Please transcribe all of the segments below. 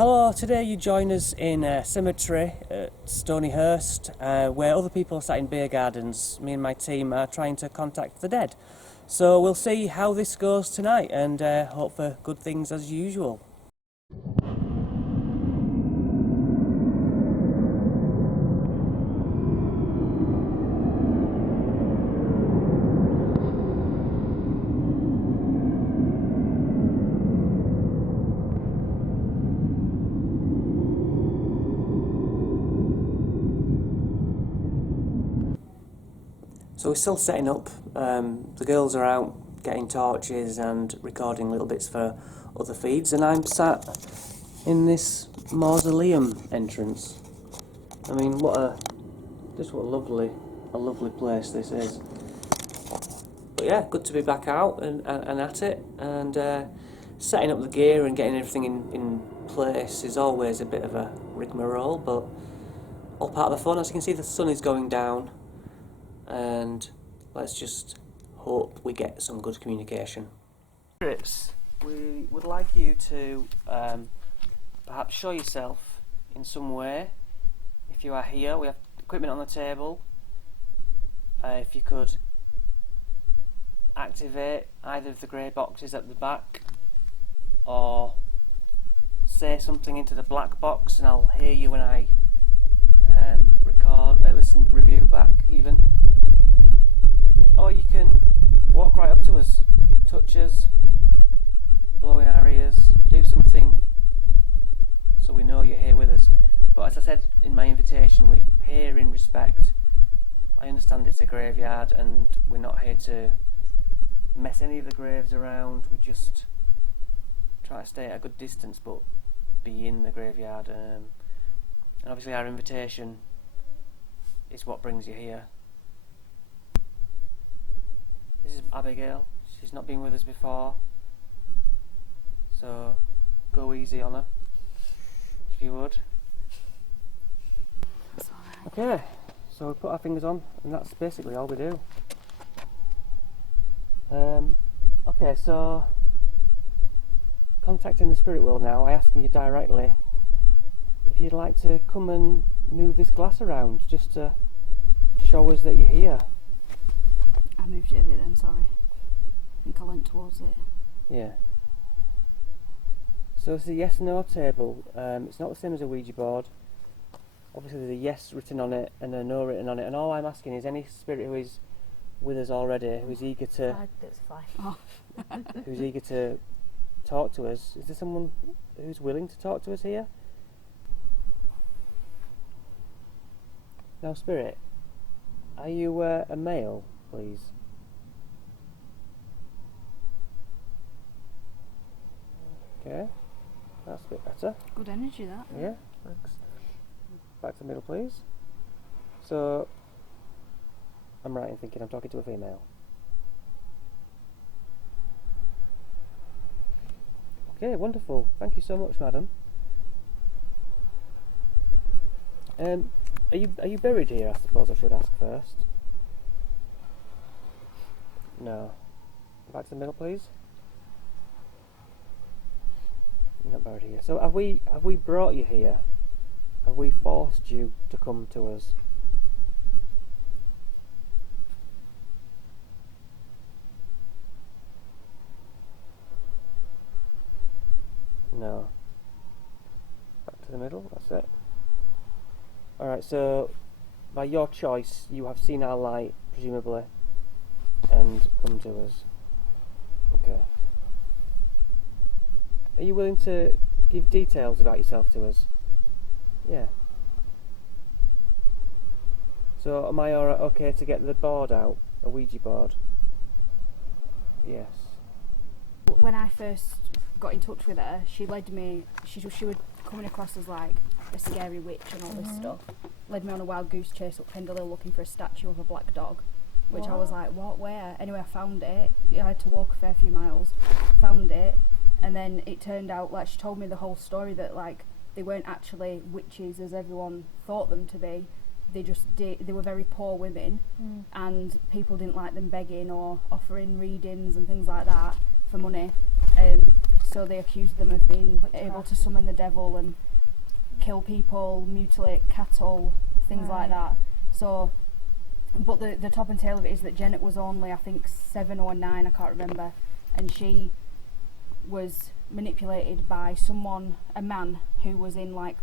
Hello, today you join us in a cemetery at Stoneyhurst, where other people are sat in beer gardens. Me and my team are trying to contact the dead. So we'll see how this goes tonight and hope for good things as usual. So we're still setting up. The girls are out getting torches and recording little bits for other feeds, and I'm sat in this mausoleum entrance. I mean, what a lovely place this is. But yeah, good to be back out and at it, and setting up the gear and getting everything in place is always a bit of a rigmarole, but all part of the fun. As you can see, the sun is going down, and let's just hope we get some good communication. We would like you to perhaps show yourself in some way. If you are here, we have equipment on the table. If you could activate either of the grey boxes at the back, or say something into the black box and I'll hear you when I review back even. Or you can walk right up to us, touch us, blow in our ears, do something so we know you're here with us. But as I said in my invitation, we're here in respect. I understand it's a graveyard and we're not here to mess any of the graves around. We just try to stay at a good distance but be in the graveyard. And obviously our invitation is what brings you here. This is Abigail. She's not been with us before, so go easy on her, if you would. That's all right. Okay, so we put our fingers on, and that's basically all we do. Okay, so contacting the spirit world now, I ask you directly if you'd like to come and move this glass around, just to show us that you're here. I moved it a bit then, sorry. I think I leant towards it. Yeah. So it's a yes/no table. It's not the same as a Ouija board. Obviously there's a yes written on it and a no written on it, and all I'm asking is any spirit who is with us already, who's eager to who's eager to talk to us. Is there someone who's willing to talk to us here? Now, spirit, are you a male, please? Okay, that's a bit better. Good energy, that. Yeah, thanks. Back to the middle, please. So, I'm right in thinking I'm talking to a female. Okay, wonderful. Thank you so much, madam. Are you buried here, I suppose I should ask first? No. Back to the middle, please. You're not buried here. So have we brought you here? Have we forced you to come to us? No. Back to the middle, that's it. Alright, so by your choice you have seen our light, presumably, and come to us. Okay. Are you willing to give details about yourself to us? Yeah. So am I okay to get the board out? A Ouija board? Yes. When I first got in touch with her, she led me, she was coming across as like a scary witch and all this stuff. Led me on a wild goose chase up Pendle looking for a statue of a black dog, which I was like, what, where? Anyway, I found it. I had to walk a fair few miles, found it, and then it turned out, like, she told me the whole story that, like, they weren't actually witches as everyone thought them to be. They were very poor women, and people didn't like them begging or offering readings and things like that for money. So they accused them of being able to summon the devil and kill people, mutilate cattle, things like that. So, but the top and tail of it is that Janet was only, I think, 7 or 9, I can't remember, and she was manipulated by someone, a man who was in like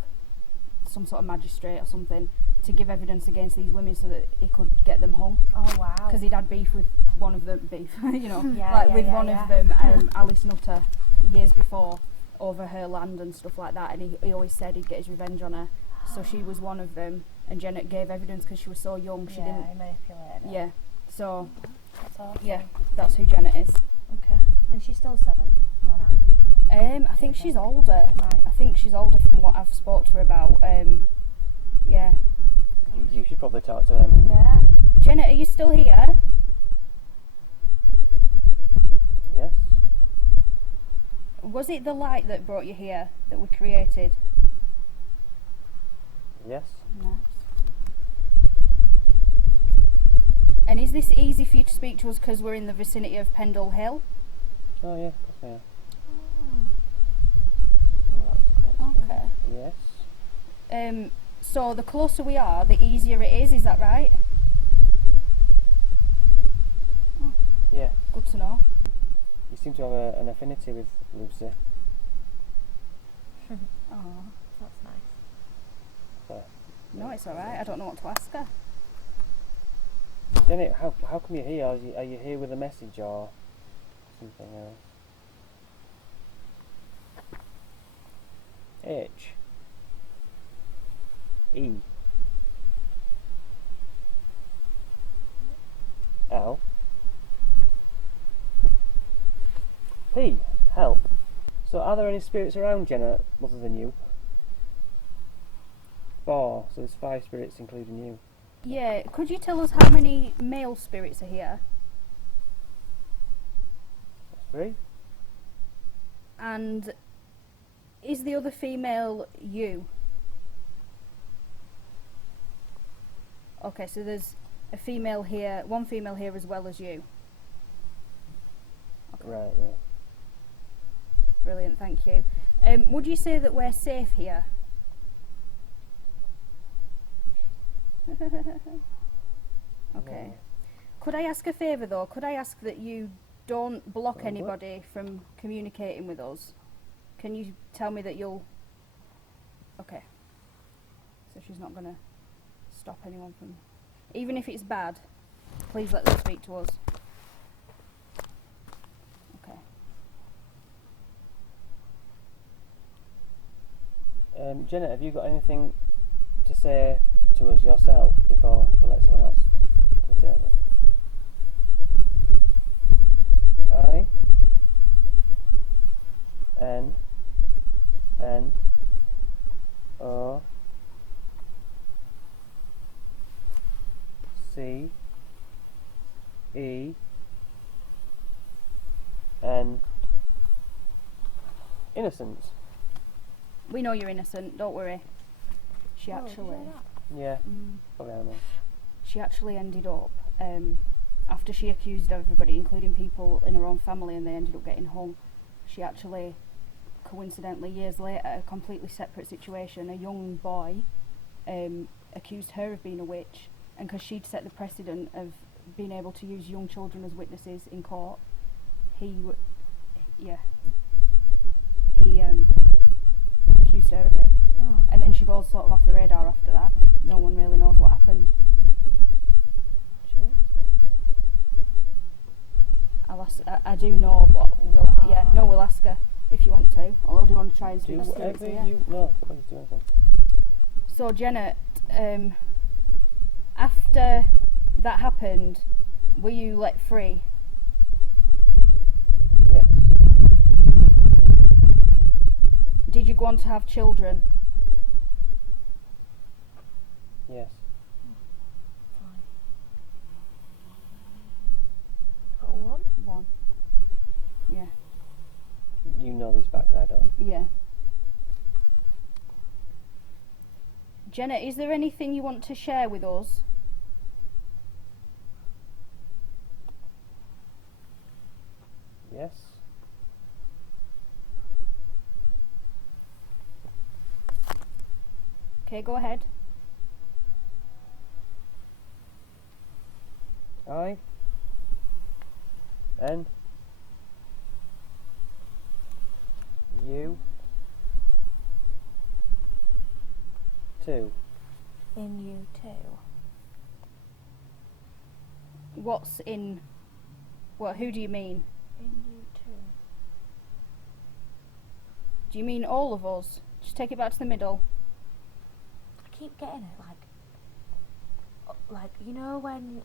some sort of magistrate or something, to give evidence against these women so that he could get them hung. Oh wow. Because he'd had beef with one of them, you know, one yeah. of them, Alice Nutter, years before, over her land and stuff like that, and he always said he'd get his revenge on her. So she was one of them, and Janet gave evidence because she was so young. She didn't. He manipulated her. Yeah. So. That's awesome. Yeah, that's who Janet is. Okay. And she's still 7 or 9. I think she's older. Right. I think she's older from what I've spoke to her about. Yeah. You should probably talk to them. Yeah. Janet, are you still here? Yes. Was it the light that brought you here that we created? Yes. Nice. And is this easy for you to speak to us because we're in the vicinity of Pendle Hill? Oh yeah, of course I am. Well, that was quite strange. Yes. Okay. So the closer we are, the easier it is that right? Oh, Yeah. good to know. You seem to have an affinity with Lucy. Oh. That's nice. So, No, it's alright. I don't know what to ask her. Janet, how come you're here? Are you here with a message or something else? H E L P. Help. So are there any spirits around, Jenna, other than you? 4. So there's 5 spirits including you. Yeah, could you tell us how many male spirits are here? 3. And is the other female you? Okay, so there's a female here, one female here as well as you. Okay. Right, yeah. Brilliant, thank you. Would you say that we're safe here? Okay. No. Could I ask a favour though? Could I ask that you don't block What? anybody from communicating with us? Can you tell me that you'll... Okay. So she's not going to stop anyone from... Even if it's bad, please let them speak to us. Okay. Jenna, have you got anything to say to us yourself before we let someone else to the table? I N N O C E N Innocent. We know you're innocent, don't worry. She Oh, did you actually... say that? Yeah, probably animal. She actually ended up, after she accused everybody, including people in her own family, and they ended up getting hung, she actually, coincidentally, years later, a completely separate situation, a young boy accused her of being a witch, and because she'd set the precedent of being able to use young children as witnesses in court, he accused her of it. Oh, And then she goes sort of off the radar after that. No one really knows what happened. should we ask her? I do know, but we'll ask her if you want to. Or do you want to try and Do speak to spirits whatever here? you... No, please do anything. So Janet, after that happened, were you let free? Yes. Did you go on to have children? Yes. Fine. Got one? One. Yeah. You know these facts, I don't. Yeah. Jenna, is there anything you want to share with us? Yes. Okay, go ahead. I. N. U. 2. In you too. What's in... What, who do you mean? In you too. Do you mean all of us? Just take it back to the middle. I keep getting it like you know when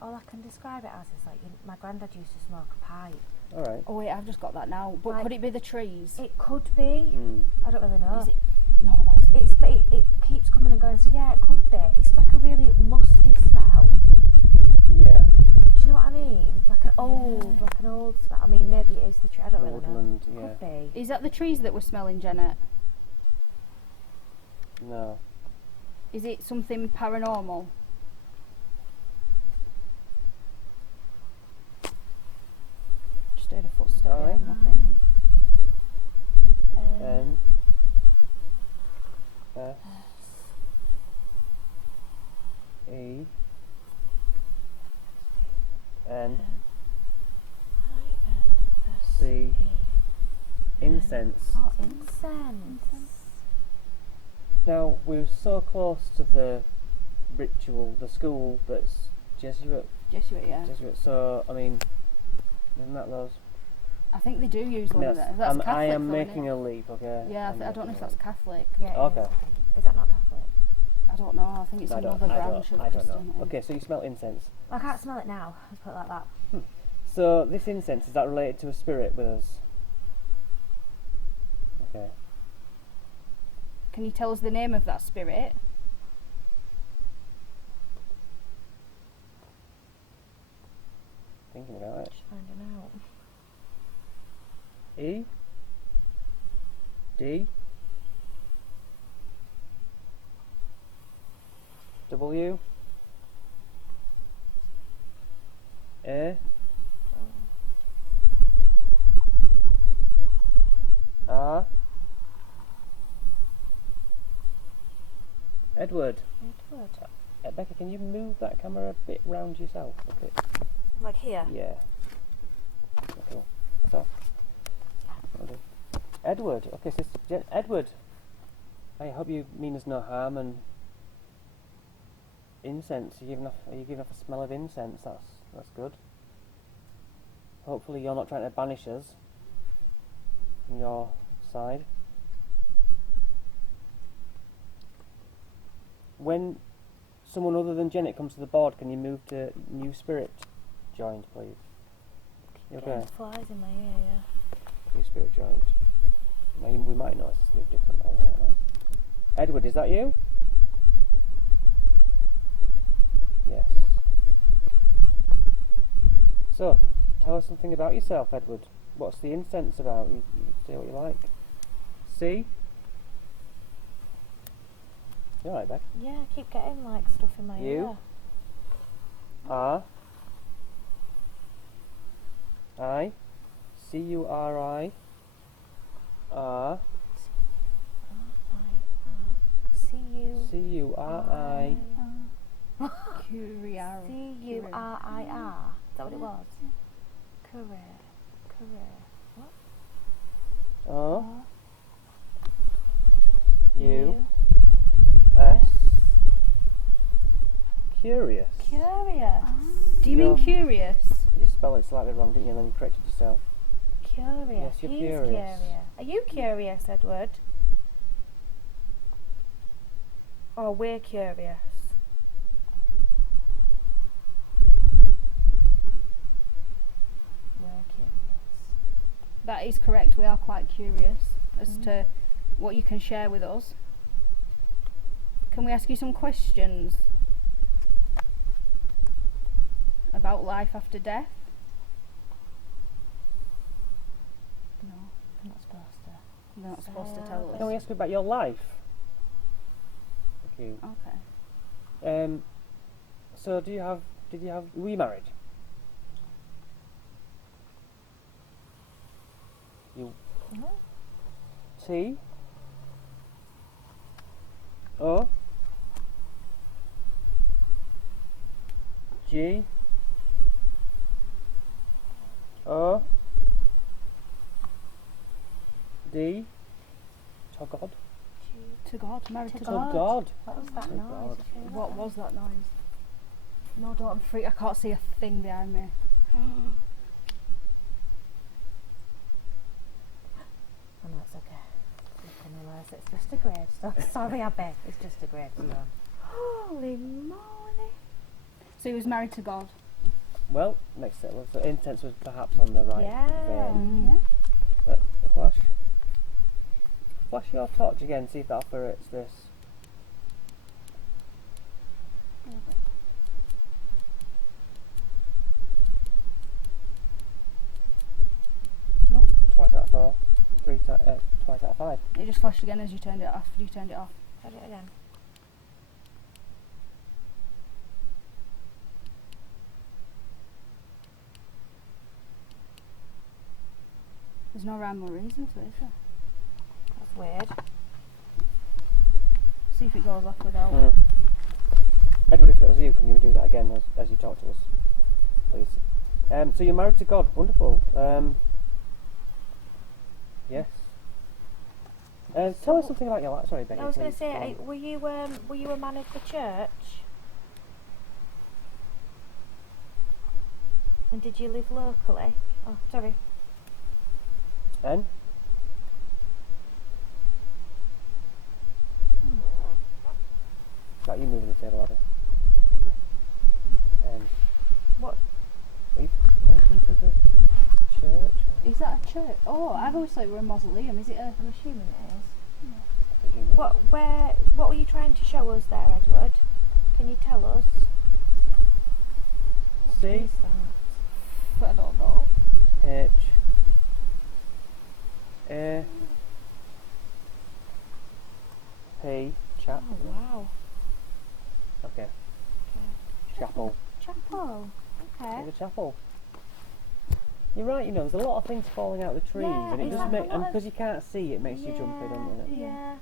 all I can describe it as is like my granddad used to smoke a pipe. Alright. Oh wait, I've just got that now. But Like- could it be the trees? It could be. I don't really know. Is it? No, that's... But it keeps coming and going. So yeah, it could be. It's like a really musty smell. Yeah. Do you know what I mean? Like an old smell. I mean, maybe it is the tree. I don't really Woodland, know. yeah. Could be. Is that the trees that we're smelling, Janet? No. Is it something paranormal? Just heard a footstep Aye. behind, nothing. N. S. E. N. C. Incense. Oh, incense. Now, we're so close to the ritual, the school that's Jesuit. Jesuit, yeah. Jesuit. So, I mean, isn't that those? I think they do use one of Yes, them. That's Catholic, I am though, isn't making it? a leap, okay? Yeah, I'm I don't know making if a that's leap. Catholic. Yeah, it Okay. is, I think. Is that not Catholic? I don't know. I think it's I another branch of I don't know. Christianity. Okay, so you smell incense. Well, I can't smell it now. Let's put it like that. So this incense, is that related to a spirit with us? Okay. Can you tell us the name of that spirit? Thinking about it. Just finding out. E. D. W. A. R. Edward. Edward. Becca, can you move that camera a bit round yourself? A bit. Like here? Yeah. Okay. That's all. That'll do. Edward. Okay, so Edward. I hope you mean us no harm and incense. Are you giving off a smell of incense? That's good. Hopefully you're not trying to banish us from your side. When someone other than Janet comes to the board, can you move to new spirit joined, please? You okay? Getting flies in my ear, yeah. New spirit joined. Now we might notice it's a bit different. I don't know. Edward, is that you? Yes. So, tell us something about yourself, Edward. What's the incense about? You say what you like. C? You alright, Beck? Yeah, I keep getting like stuff in my You? ear. R? I? C-U-R-I? R? C-U... C-U-R-I? Curiar. C-U-R-I-R. Is that what it was? Career. What? O? U? U. S? Curious. Curious. Do you mean Yeah. curious? You just spelled it slightly wrong, didn't you? And then you corrected yourself. Curious. Yes, you're He's curious. Are you curious, Edward? Or we're curious? We're curious. That is correct. We are quite curious as to what you can share with us. Can we ask you some questions about life after death? No, I'm not supposed to. You're not supposed to tell Can we us. ask you about your life? Thank you. Okay. So were you married? You No. T? G O D to God. To God, married to To God. God. What was that To noise? God. Did you hear What that? was that noise? No, don't, I'm freaked. I can't see a thing behind me. Oh no, it's okay. You can realise it's just a gravestone. Sorry, Abby. It's just a gravestone. Holy moly. So he was married to God. Well, makes it. The incense was perhaps on the right Yeah. vein. Yeah. Flash. Flash your torch again. See if that operates this. Nope. Twice out of 4. Twice out of 5. It just flashed again as you turned it off. You turned it off. Try it again. There's no rhyme or reason to it, is there? That's weird. See if it goes off without. Edward, if it was you, can you do that again as you talk to us, please? So you're married to God. Wonderful. Yes. Tell us something about your life. Sorry, Becky. I was going please, to say, go on. were you a man of the church? And did you live locally? Oh, sorry. And? Right, you moving the table, Abby. Yeah. What? Are you pointing to the church? Or Is that a church? Oh, I've always thought it were a mausoleum. Is it a? I'm assuming it is. presumably? What were you trying to show us there, Edward? Can you tell us? C What is that? I don't know. H A P chap. Oh wow. Okay. Chapel. Chapel. Okay. There's a chapel. You're right. You know, there's a lot of things falling out of the trees, Yeah, and it it's just like makes, a and lot of- because you can't see, it makes you jumpy, doesn't it? Yeah.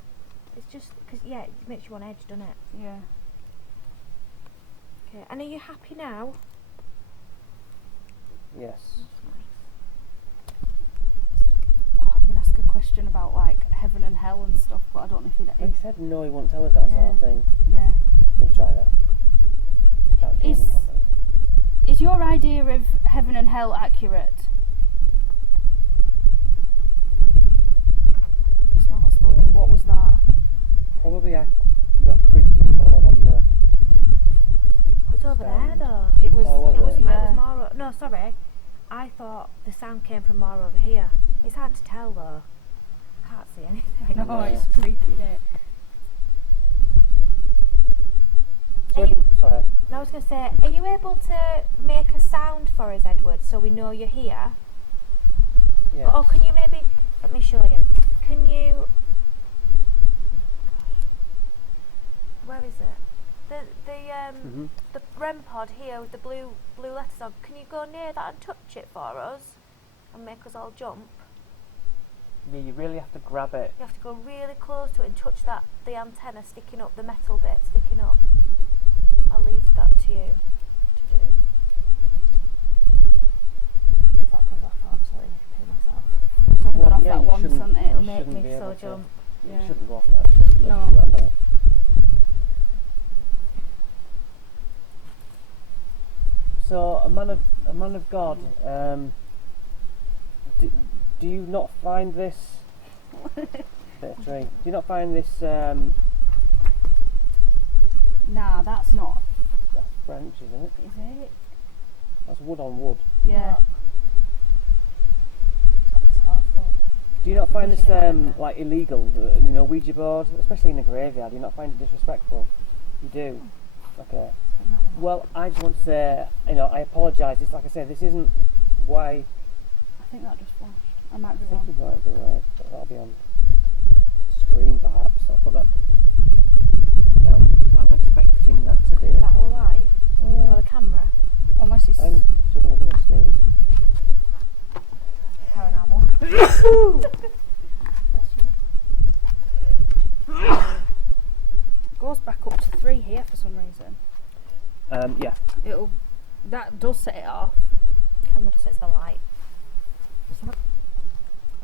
It's just because it makes you on edge, doesn't it? Yeah. Okay. And are you happy now? Yes. Oh, I would ask a question about like heaven and hell and stuff, but I don't know if He he'd. said no, he won't tell us that sort of Yeah. thing. Yeah. Let you try that. Start gaining Is- confidence. Is your idea of heaven and hell accurate? Smell that smell. Then what was that? Probably your creaky phone on the. It's over there Stand. though. It was. Oh, was It was, it? it was Yeah. more. No, sorry. I thought the sound came from more over here. It's hard to tell though. I can't see anything. No, Yeah. it's creepy, isn't it? So Are you- sorry. No, I was going to say, are you able to make a sound for us, Edward, so we know you're here? Yes. Or can you maybe, let me show you. Can you, where is it? Mhm. The REM pod here with the blue letters on. Can you go near that and touch it for us and make us all jump? Yeah, you really have to grab it. You have to go really close to it and touch the antenna sticking up, the metal bit sticking up. I'll leave that to you to do. If that goes off, I'll absolutely poo myself. It's only Well, gone off yeah, that you once, shouldn't- hasn't it? It'll You make shouldn't me be so able to. jump. It Yeah. shouldn't go off now. It's No. beyond it. So a man of God. Do you not find this? Bit of tree. Do you not find this? Nah, that's not. That's French, isn't it? Is it? That's wood on wood. Yeah. It's awful. Do you not find this Thinking about like illegal? The Ouija board, especially in a graveyard. Do you not find it disrespectful? You do. Okay. Well, I just want to say, I apologise. It's like I said, this isn't why. I think that just flashed. I might I be think wrong. you might be right, but that'll be on stream perhaps. I'll put that. No, I'm expecting that to be. Maybe that will light. Or the camera. Unless he's. I'm suddenly going to sneeze. Paranormal. Bless you. It goes back up to 3 here for some reason. Yeah. It'll That does set it off. The camera just sets the light.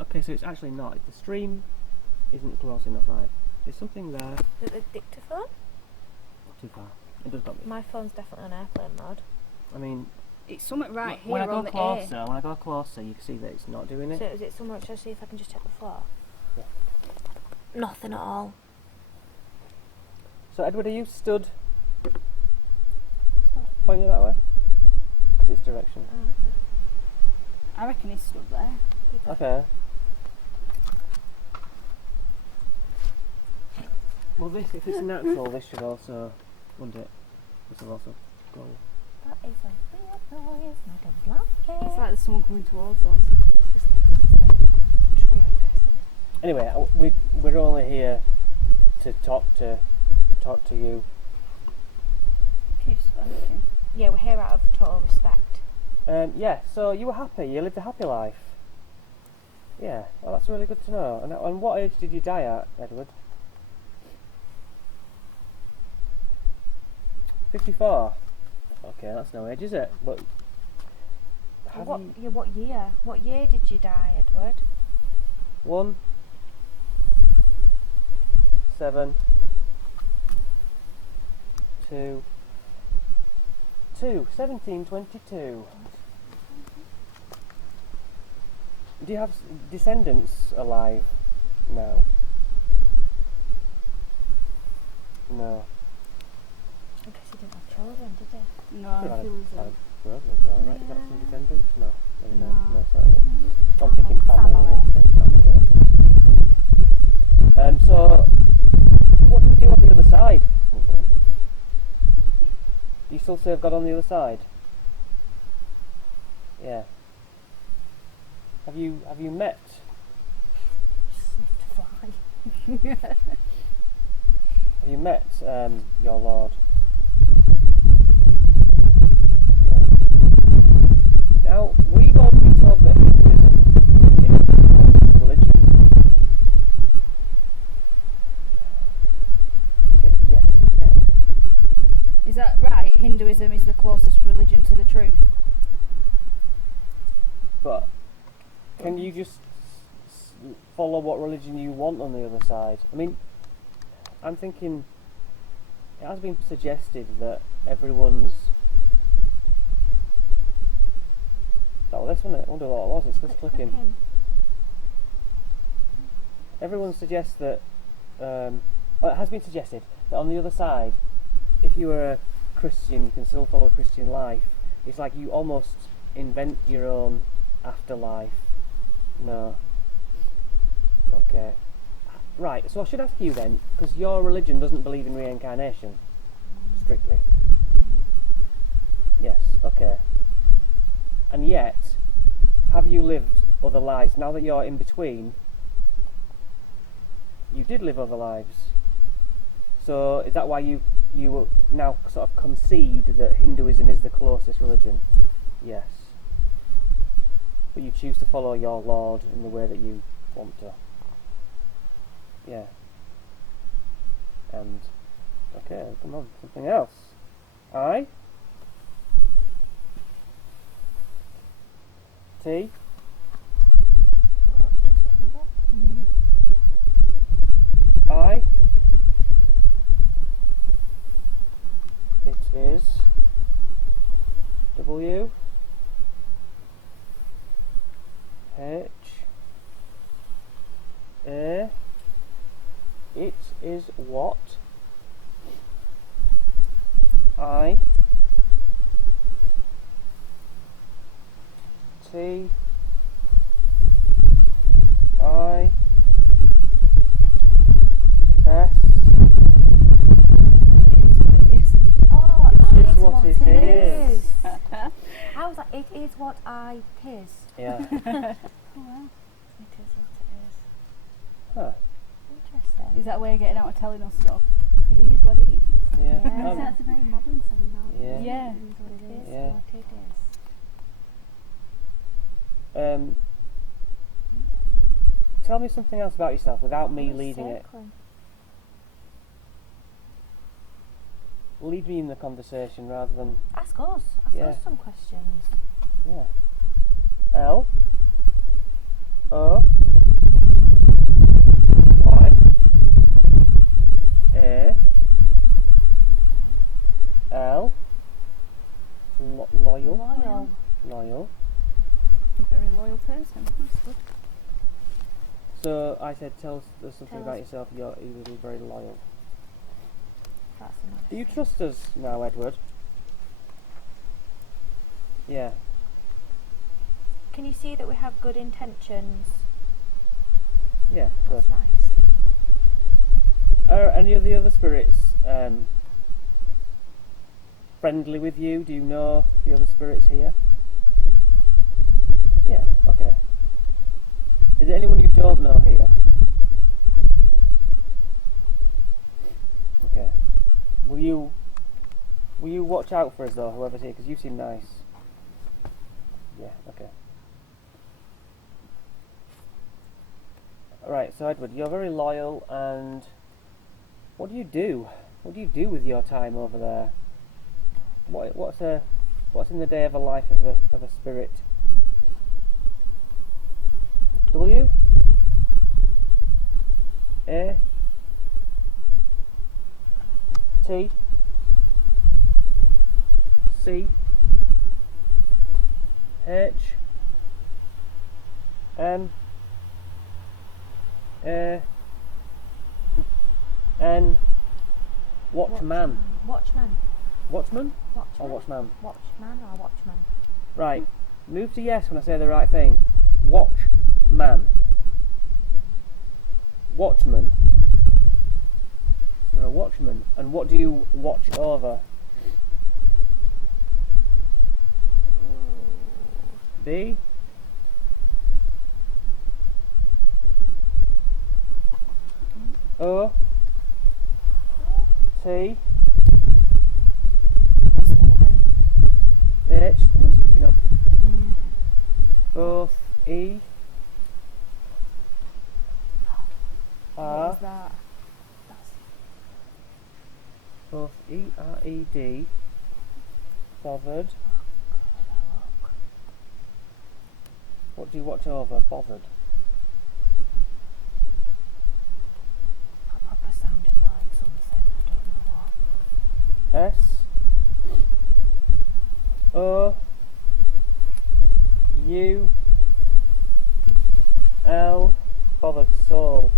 Okay, so it's actually not. The stream isn't close enough, right? There's something there. Is it the dictaphone? Not too far. It does got me. My phone's definitely on airplane mode. I mean, It's something right here when I go on the closer, A. when I go closer, you can see that it's not doing it. So is it somewhere? Shall I see if I can just check the floor? Yeah. Nothing at all. So Edward, are you stood pointing that way? Because it's direction. I reckon he's stood there. Okay. Well, this, if it's natural, this should also, wouldn't it? This will also go. That is a weird noise, and I don't like it. It's like there's someone coming towards us. Just a tree, I'm guessing. Anyway, we're only here to talk to you. Keep speaking. Yeah, we're here out of total respect. Yeah. So you were happy. You lived a happy life. Yeah. Well, that's really good to know. And what age did you die at, Edward? 54. Okay, that's no age, is it? But What year? What year did you die, Edward? 1 7 2 1722. Do you have descendants alive now? No. I guess he didn't have children, did he? No, Could have he was had a brother as well, right? Is that some descendants? No. Maybe No. not. No, it's not. I'm Family. thinking family. Family. So, what do you do on the other side? Do you still serve God on the other side? Yeah. Have you met? Sniffed a fly. Have you met your Lord? Now, we've always been told that Hinduism is the closest religion. She said yes again. Is that right? Hinduism is the closest religion to the truth. But can you just follow what religion you want on the other side? I mean, I'm thinking it has been suggested that everyone's. Oh, this one, I wonder what it was. It's just clicking. Everyone suggests that. Well, it has been suggested that on the other side, if you were a Christian, you can still follow a Christian life. It's like you almost invent your own afterlife. No. Okay. Right, so I should ask you then, because your religion doesn't believe in reincarnation, strictly. Yes, okay. And yet, have you lived other lives? Now that you're in between, you did live other lives. So is that why you now sort of concede that Hinduism is the closest religion? Yes. But you choose to follow your Lord in the way that you want to. Yeah. And okay, come on, something else. I T Oh, it's twisting a bit. I it is W H A it is what I T I S It is what it is. Oh, It is what it is. I was like, it is what I tis. Yeah. Oh well. It is what it is. Huh. Interesting. Is that way of getting out of telling us stuff? It is what it is. Yeah. Yeah. That's a very modern saying now. Yeah. Yeah. It is what it is. Yeah. What it is. Tell me something else about yourself without me Oh, leading it. circling. lead me in the conversation rather than Ask us Yeah. some questions. yeah. L O Y A L loyal. Loyal. A very loyal person. That's good. So I said, tell us something Tell about us. yourself. You will be very loyal. That's a nice Do you thing. trust us now, Edward? Yeah. Can you see that we have good intentions? Yeah. Good. That's nice. Are any of the other spirits friendly with you? Do you know the other spirits here? Yeah. Okay. Is there anyone you don't know here? Okay. Will you watch out for us though, whoever's here, because you seem nice. Yeah. Okay. Right. So Edward, you're very loyal, and what do you do? What do you do with your time over there? What's in the day of a life of a spirit? W A T C H M A N Watchman. Watchman. Watchman or Watchman. watchman? Watchman or watchman. Right. Move to yes when I say the right thing. Watchman. Watchman. You're a watchman. And what do you watch over? B O T That's one again. H. The wind's picking up. Mm. Both E What R. was that? Both E-R-E-D. Bothered. What do you watch over? Bothered. That proper sounded like something. I don't know what. S O U L. Bothered soul.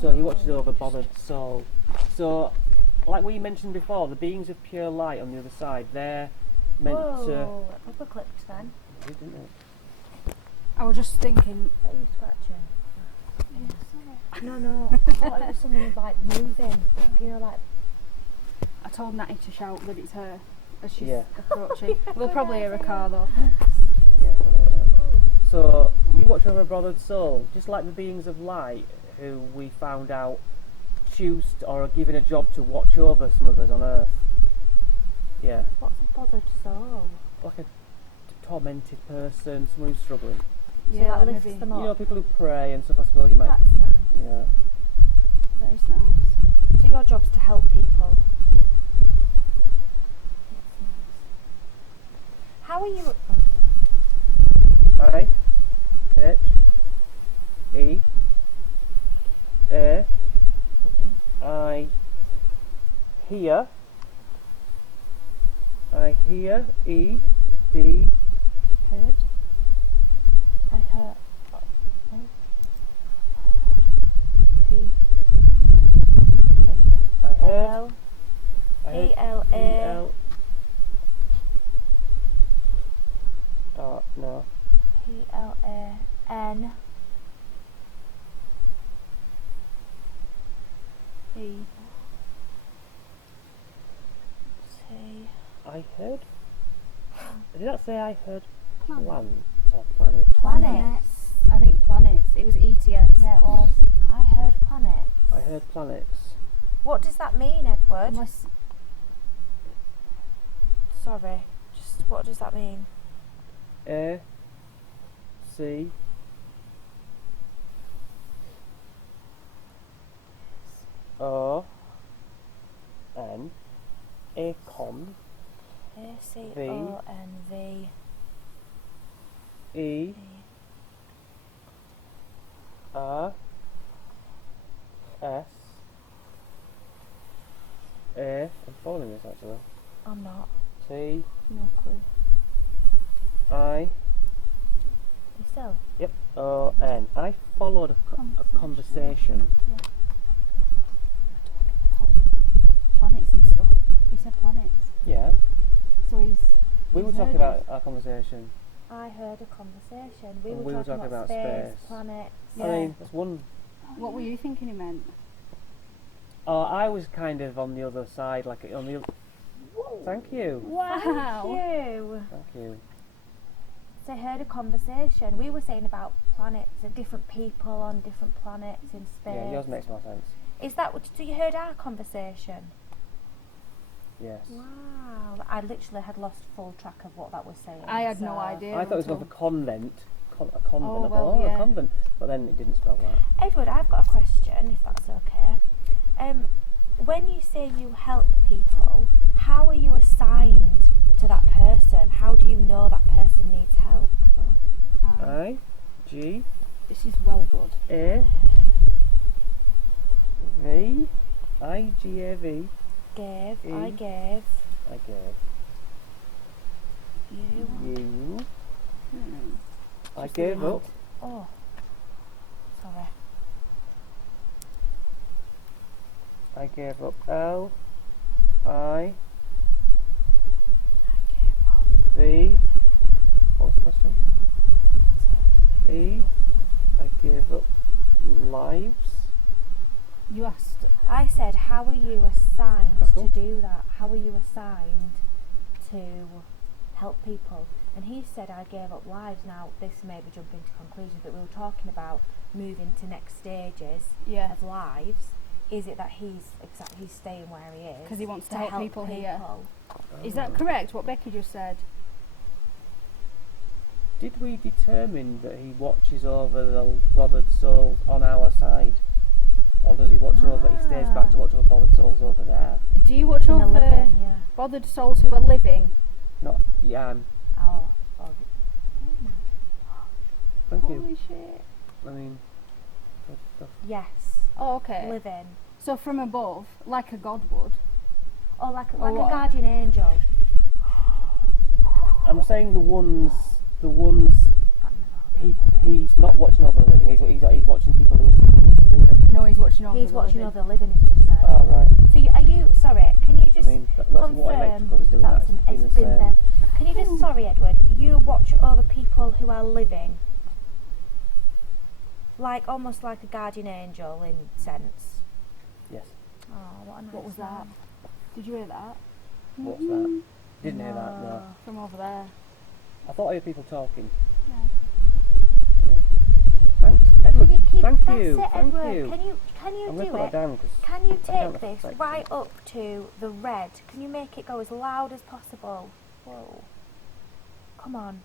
So he watches over bothered soul. So, like we mentioned before, the beings of pure light on the other side, they're meant Whoa, that proper clicked then. to. Didn't it? I was just thinking. Is that you scratching? No, I thought it was someone who's like moving. You know, like. I told Natty to shout that it's her as she's Yeah. approaching. We'll probably hear a car though. Yeah, whatever. So, you watch over a bothered soul, just like the beings of light who we found out choose or are given a job to watch over some of us on Earth. Yeah. What's a bothered soul? Like a tormented person, someone who's struggling. So Yeah, that lifts maybe. them You know, up. people who pray and stuff, I suppose you might. That's nice. Yeah. That is nice. So your job's to help people. That's nice. How are you? I H E A I hear E D Heard. I heard. P. I heard L. I heard E-L-A. E-L no P-L-A-N. E. T. I heard did that say I heard Planet. plants or planet? Planets. I think planets. It was ETS. Yeah, it was. I heard planets. I heard planets. What does that mean, Edward? Unless Sorry. Just what does that mean? A C O Stonv. E R S A. I'm following this actually. I'm not. T No clue. I. You still? Yep. O N. I followed a conversation. Yeah. Planets and stuff. He said planets. Yeah. So he's. We he's were talking heard about our conversation. I heard a conversation. And we were talking about space. planets. Yeah. I mean, that's one. What were you thinking he meant? Oh, I was kind of on the other side, like on the. Thank you. Wow. Thank you. Thank you. So I heard a conversation. We were saying about planets and different people on different planets in space. Yeah, yours makes more sense. Is that what? So you heard our conversation? Yes. Wow. I literally had lost full track of what that was saying. I had no so- idea. I thought it was going for convent. A convent. Oh, I well, thought, yeah. a convent. But then it didn't spell that. Edward, I've got a question, if that's okay. When you say you help people, how are you assigned to that person? How do you know that person needs help? I G This is well good. A V I G A V. I gave I gave you. you. Hmm. I Just gave really up. Oh, sorry. I gave up. L I V. What was the question? E. I gave up lives. You asked. I said, how are you assigned Cool. to do that? How are you assigned to help people? And he said, I gave up lives. Now, this may be jumping to conclusions, but we were talking about moving to next stages Yeah. of lives. Is it that he's staying where he is? 'Cause he wants to help people here. Is Oh. that correct? What Becky just said. Did we determine that he watches over the bothered souls on our side? Or does he watch over, he stays back to watch over bothered souls over there? Do you watch In the over living, yeah. bothered souls who are living? Not Jan. Oh, Thank you. Holy shit. I mean, good stuff. yes. Oh, okay. Living. So from above, like a god would. Or like a what? guardian angel. I'm saying the ones he's not watching over the living. He's watching people who are in the spirit. No, he's watching over He's the watching living. over the living, he's just said. Oh right. So are you, sorry, can you just I mean that's what confirm electrical is doing. that's That's it's been the been same. there? Can you just, sorry Edward, you watch over people who are living? Like, almost like a guardian angel in sense. Yes. Oh, what a nice What was that? man. Did you hear that? What's that? Didn't hear that. No. From over there. I thought I heard people talking. Yeah. Yeah. Thanks, Edward. Can you keep, Thank that's you. it, Thank Edward. you. Can you I'm do gonna put that it? down because Can you can't take this affect right it. up to the red? Can you make it go as loud as possible? Whoa. Come on.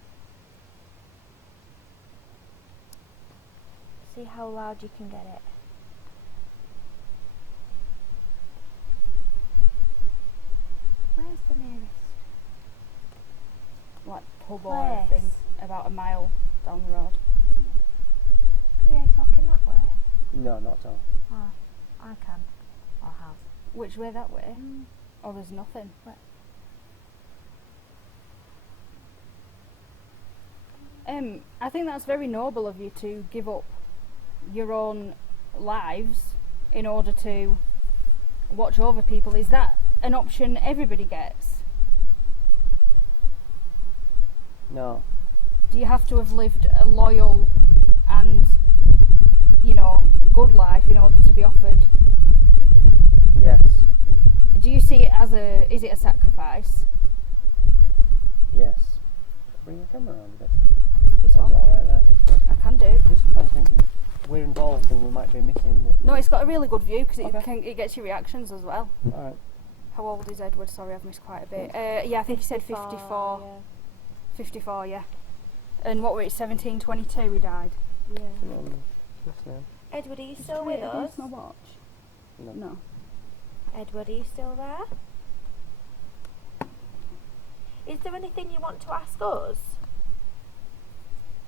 See how loud you can get it. Where's the nearest? Like pub or a Place. thing about a mile down the road. Are you talking that way? no, not at all. Ah, I can. Or have. Which way that way? Or there's nothing. I think that's very noble of you to give up your own lives in order to watch over people. Is that an option everybody gets? No. Do you have to have lived a loyal and, good life in order to be offered? Yes. Do you see it as is it a sacrifice? Yes. Bring the camera around a bit. This That's one? alright there. I can do. I just sometimes think we're involved and we might be missing it. No, it's got a really good view because Okay. it gets your reactions as well. Alright. How old is Edward? Sorry, I've missed quite a bit. Yeah, I think he said 54. Yeah. 54, yeah. And what were it, 1722 he died? Yeah. Come on. Yes, now. Edward, are you still with us? my watch? No. No. Edward, are you still there? Is there anything you want to ask us?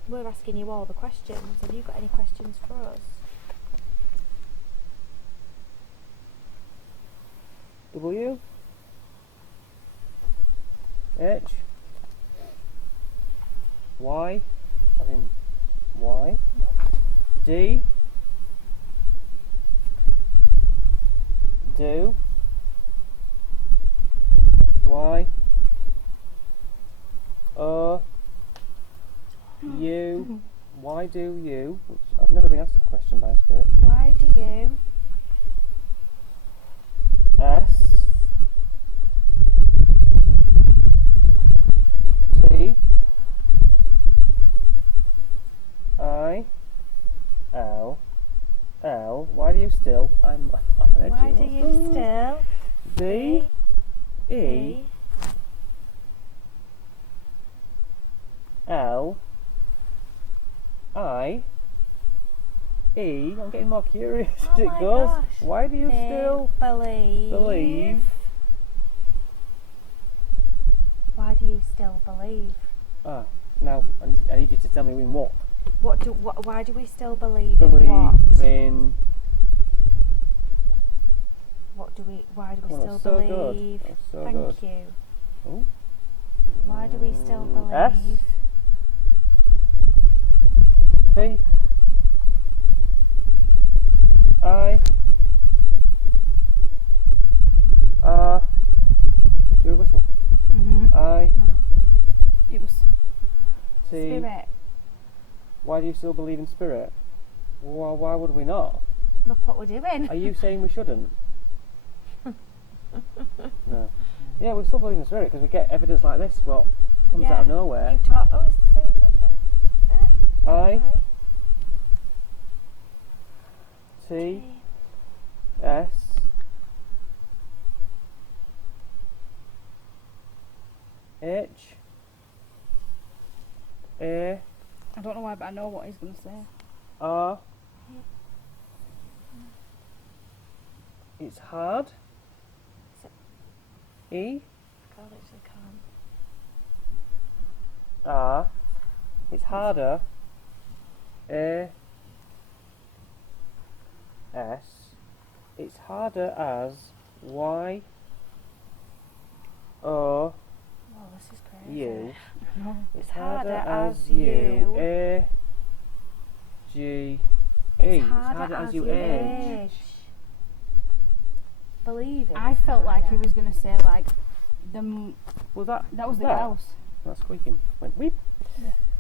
We're asking you all the questions. Have you got any questions for us? W H Y, I mean Y D do Y O U. Why do you? Which I've never been asked a question by a spirit. Why do you? S T I L L. Why do you still? I'm edgy. Why do you still? B E L I E. I'm getting more curious Oh as it my goes. gosh. Why do you still believe? Why do you still believe? Ah, now I need you to tell me in what. Why do we still believe in Believe what? in. Why do we Come on, still that's so good. believe? That's so Thank good. you. Ooh. Why do we still believe? S P I R. Do a whistle. I No. It was. T. Spirit. Why do you still believe in spirit? Well, why would we not? Look what we're doing. Are you saying we shouldn't? No. Yeah, we still believe in spirit because we get evidence like this, but comes out of nowhere. You talk. Oh, it's the same thing. I T T. S H A I don't know why, but I know what he's going to say. R. It's hard. E God, I actually can't. R. It's harder. A S. It's harder as Y O Whoa, this is crazy. U. No. It's harder harder as as you. you. A G It's E. harder as you age. Believe it. I felt like he was going to say, like, Was that? that was the that? grouse. That's squeaking. Went weep.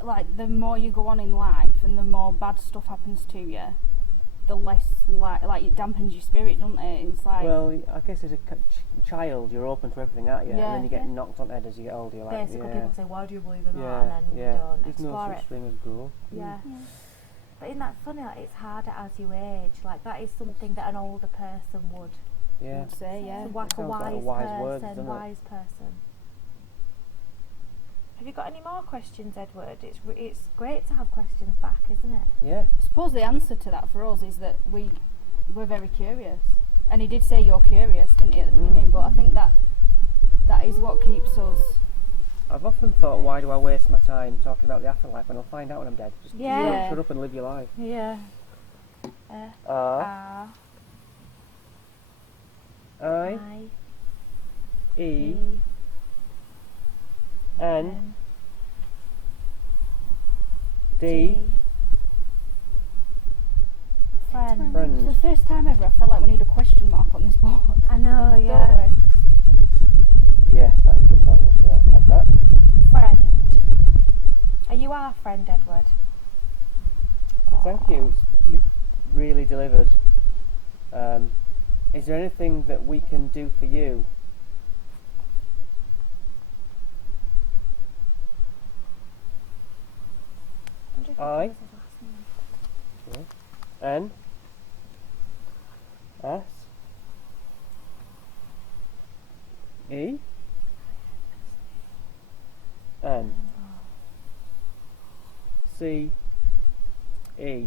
Like, the more you go on in life and the more bad stuff happens to you, the less, like it dampens your spirit, doesn't it? It's like, Well, I guess as a child, you're open to everything, aren't you? Yeah. And then you get knocked on the head as you get older. You're like, Basically, yeah, people say, why do you believe in that? yeah, And then yeah. you don't There's no explore such it. thing as growth. Yeah. But isn't that funny? Like, it's harder as you age. Like, that is something that an older person would. Yeah. would say, yeah. Like a Sounds like a wise wise person. word, doesn't it? Wise person. Have you got any more questions, Edward? It's great to have questions back, isn't it? Yeah. I suppose the answer to that for us is that we're very curious. And he did say you're curious, didn't he, at the beginning? But I think that is what keeps us. I've often thought, why do I waste my time talking about the afterlife when I'll find out when I'm dead? Just Yeah. shut up and live your life. Yeah. R I E N D. Friend. Friend. For the first time ever, I felt like we need a question mark on this board. I know, Don't yeah. we? Yes, that is a good point as well. Have that. Friend. Are you our friend, Edward? Thank you. You've really delivered. Is there anything that we can do for you? I N S E N C E.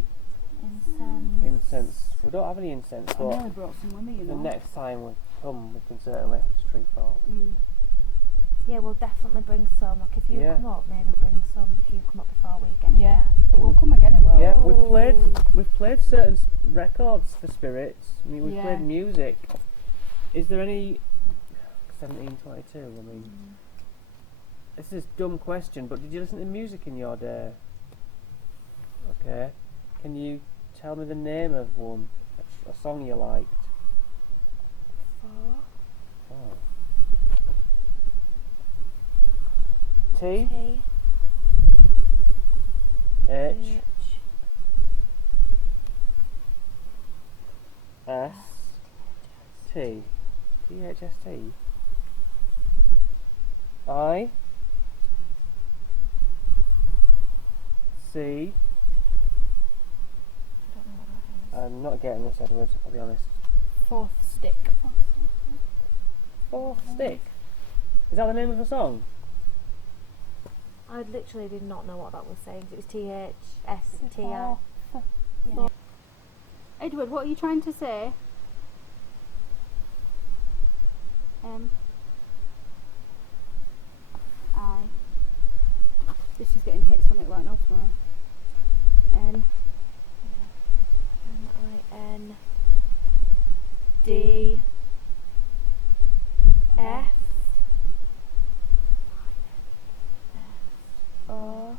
Incense. We don't have any incense, I but nearly brought some with me, you the know. next time we come, we can certainly street fall. Yeah, we'll definitely bring some. Like if you Yeah. come up, maybe bring some. If you come up before we get Yeah, here. but we'll come again and Yeah, we've played certain records for spirits. I mean, we've Yeah. played music. Is there any 1722? I mean, this is a dumb question, but did you listen to music in your day? Okay. Can you tell me the name of one? A song you liked? 4. Oh. T T. H H. S T T H S T I C. Don't know what that is. I'm not getting this, Edward, I'll be honest. Fourth stick. Fourth stick. Is that the name of a song? I literally did not know what that was saying. It was THSTI. Yeah. Edward, what are you trying to say? I. This is getting hits on it right now tomorrow. MIN D F O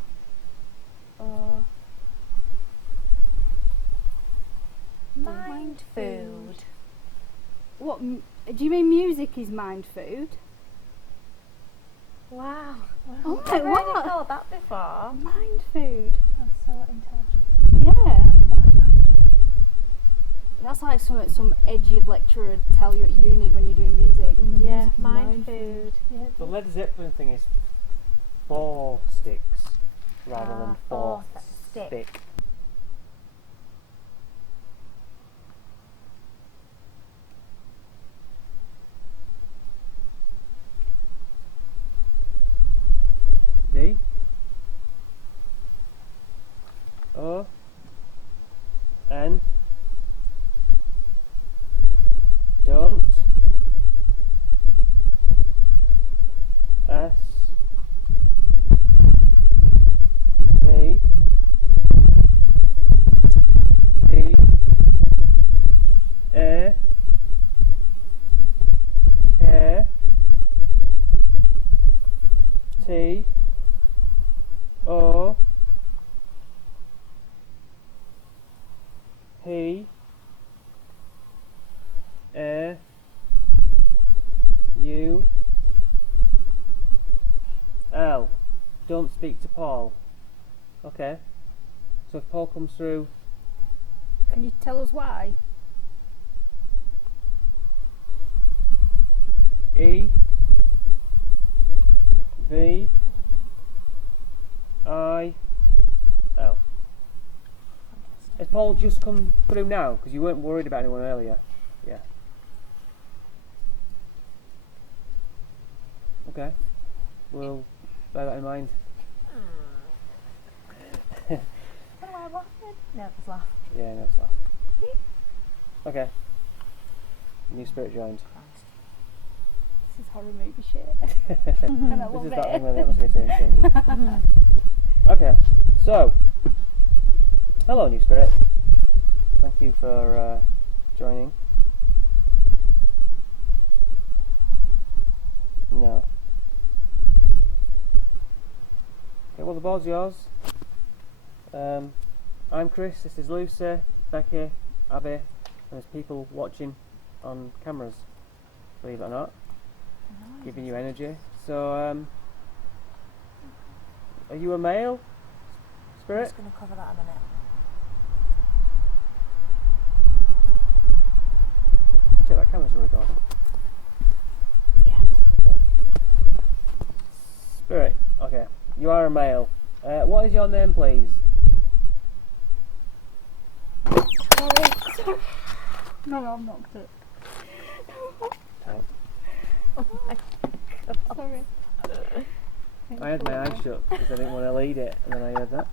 O. Mind food. What? Do you mean music is mind food? Wow. Oh I've my, never what? thought that before. Mind food. That's so intelligent. Yeah. What mind food? That's like some edgy lecturer would tell you at uni when you're doing music. Yeah, Music is mind food. Yeah, The Led Zeppelin thing is 4 sticks rather than fourth fourth stick. stick. D O N. Don't. S P E A K T O P A U L. Don't speak to Paul. Okay. So if Paul comes through, Can you tell us why? E V I L. Has Paul just come through now? Because you weren't worried about anyone earlier. Yeah. Okay. We'll bear that in mind. What am I laughing? Nervous laugh. Yeah, no stuff. Okay. New spirit joined. This is horror movie shit. This And I is love that it. thing where the atmosphere changes. Okay, so hello, new spirit. Thank you for joining. No. Okay, well the board's yours. I'm Chris. This is Lucy, Becky, Abby, and there's people watching on cameras. Believe it or not, giving you energy. So, are you a male I'm spirit? just going to cover that a minute. Can you check that camera's recording? Yeah. Okay. Spirit. Okay. You are a male. What is your name, please? Sorry. No, I'm knocked it. Oh my God. Sorry. I had my eyes shut because I didn't want to lead it, and then I heard that.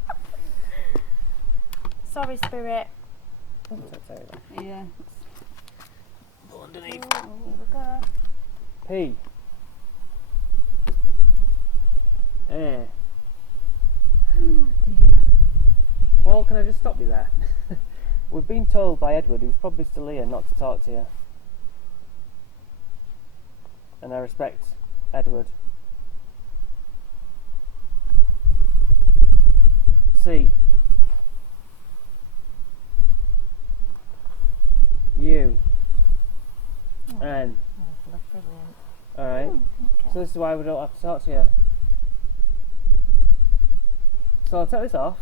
Sorry, spirit. So tell you that. Yeah. Underneath. Here we go. P. Eh. Oh dear. Paul, can I just stop you there? We've been told by Edward, who's probably still here, not to talk to you. And I respect Edward. C. U. Oh. N. Oh, that's brilliant. Alright. Okay. So this is why we don't have to talk to you. So I'll take this off.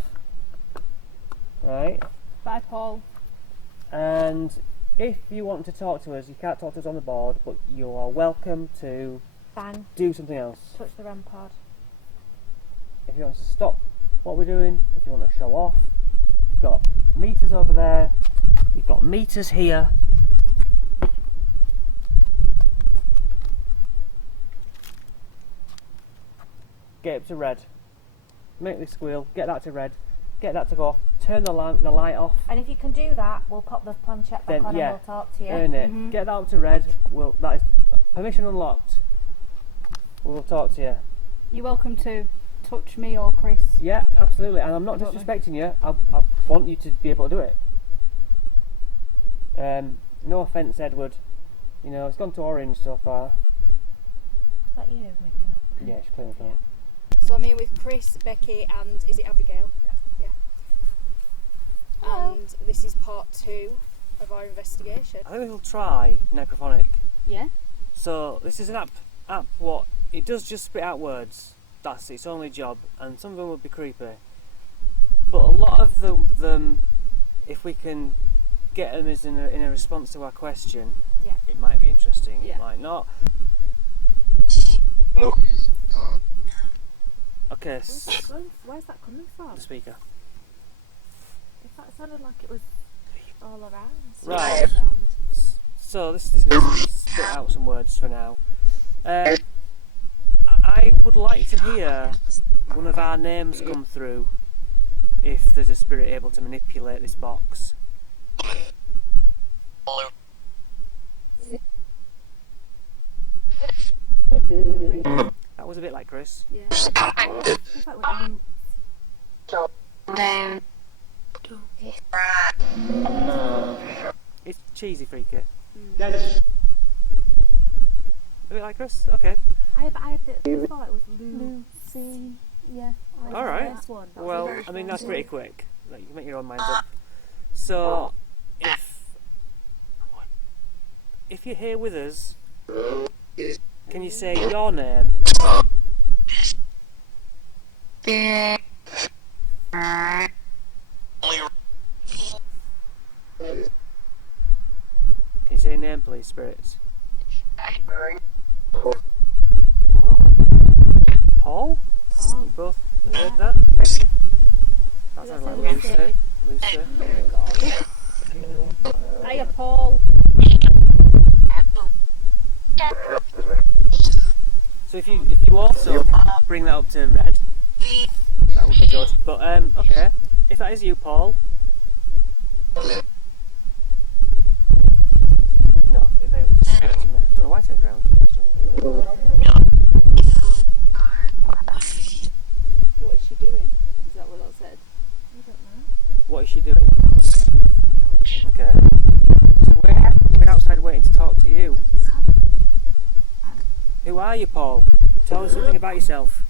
Right. Bye, Paul. And if you want to talk to us, you can't talk to us on the board, but you are welcome to Bang. do something else. Touch the REM pod. If you want to stop what we're doing, if you want to show off, you've got meters over there, you've got meters here. Get it to red. Make this squeal, get that to red, get that to go off, turn the light off, And if you can do that, we'll pop the planchette back Then, on yeah, and we'll talk to you. earn it, Mhm. get that up to red, that is permission unlocked. We will talk to you. You're welcome to touch me or Chris. Yeah, absolutely, and I'm not Absolutely. disrespecting you, I want you to be able to do it. No offence, Edward, you know, it's gone to orange so far. Is that you making it? Yeah, she's clearing it out. So I'm here with Chris, Becky, and is it Abigail? Yeah. Hello. And this is part 2 of our investigation. I think we'll try necrophonic. Yeah? So this is an app what it does just spit out words. That's its only job, and some of them would be creepy. But a lot of them, if we can get them as in a response to our question, Yeah. it might be interesting. Yeah. It might not. Okay, Where's that coming from? the speaker. If that sounded like it was all around. Right. So this is going to spit out some words for now. I would like to hear one of our names come through if there's a spirit able to manipulate this box. That was a bit like Chris. Yeah. It's like what you- It's cheesy freaky. Mm. A bit like Chris? Okay. I thought it was Lucy. Yeah. Alright. This one. That was Well, the first I mean one. that's pretty quick. Like, you can make your own mind up. So, if you're here with us, can you say your name? Can you say your name, please, spirits? Paul? You both heard that? That sounds like Lucy. Lucy. Hiya, Paul. So if you also bring that up to red, that would be good. But okay, if that is you, Paul. No, they were distracting me. I don't know why I turned around. What is she doing? Is that what that said? I don't know. What is she doing? Okay. So we're outside waiting to talk to you. Who are you, Paul? Tell us something about yourself.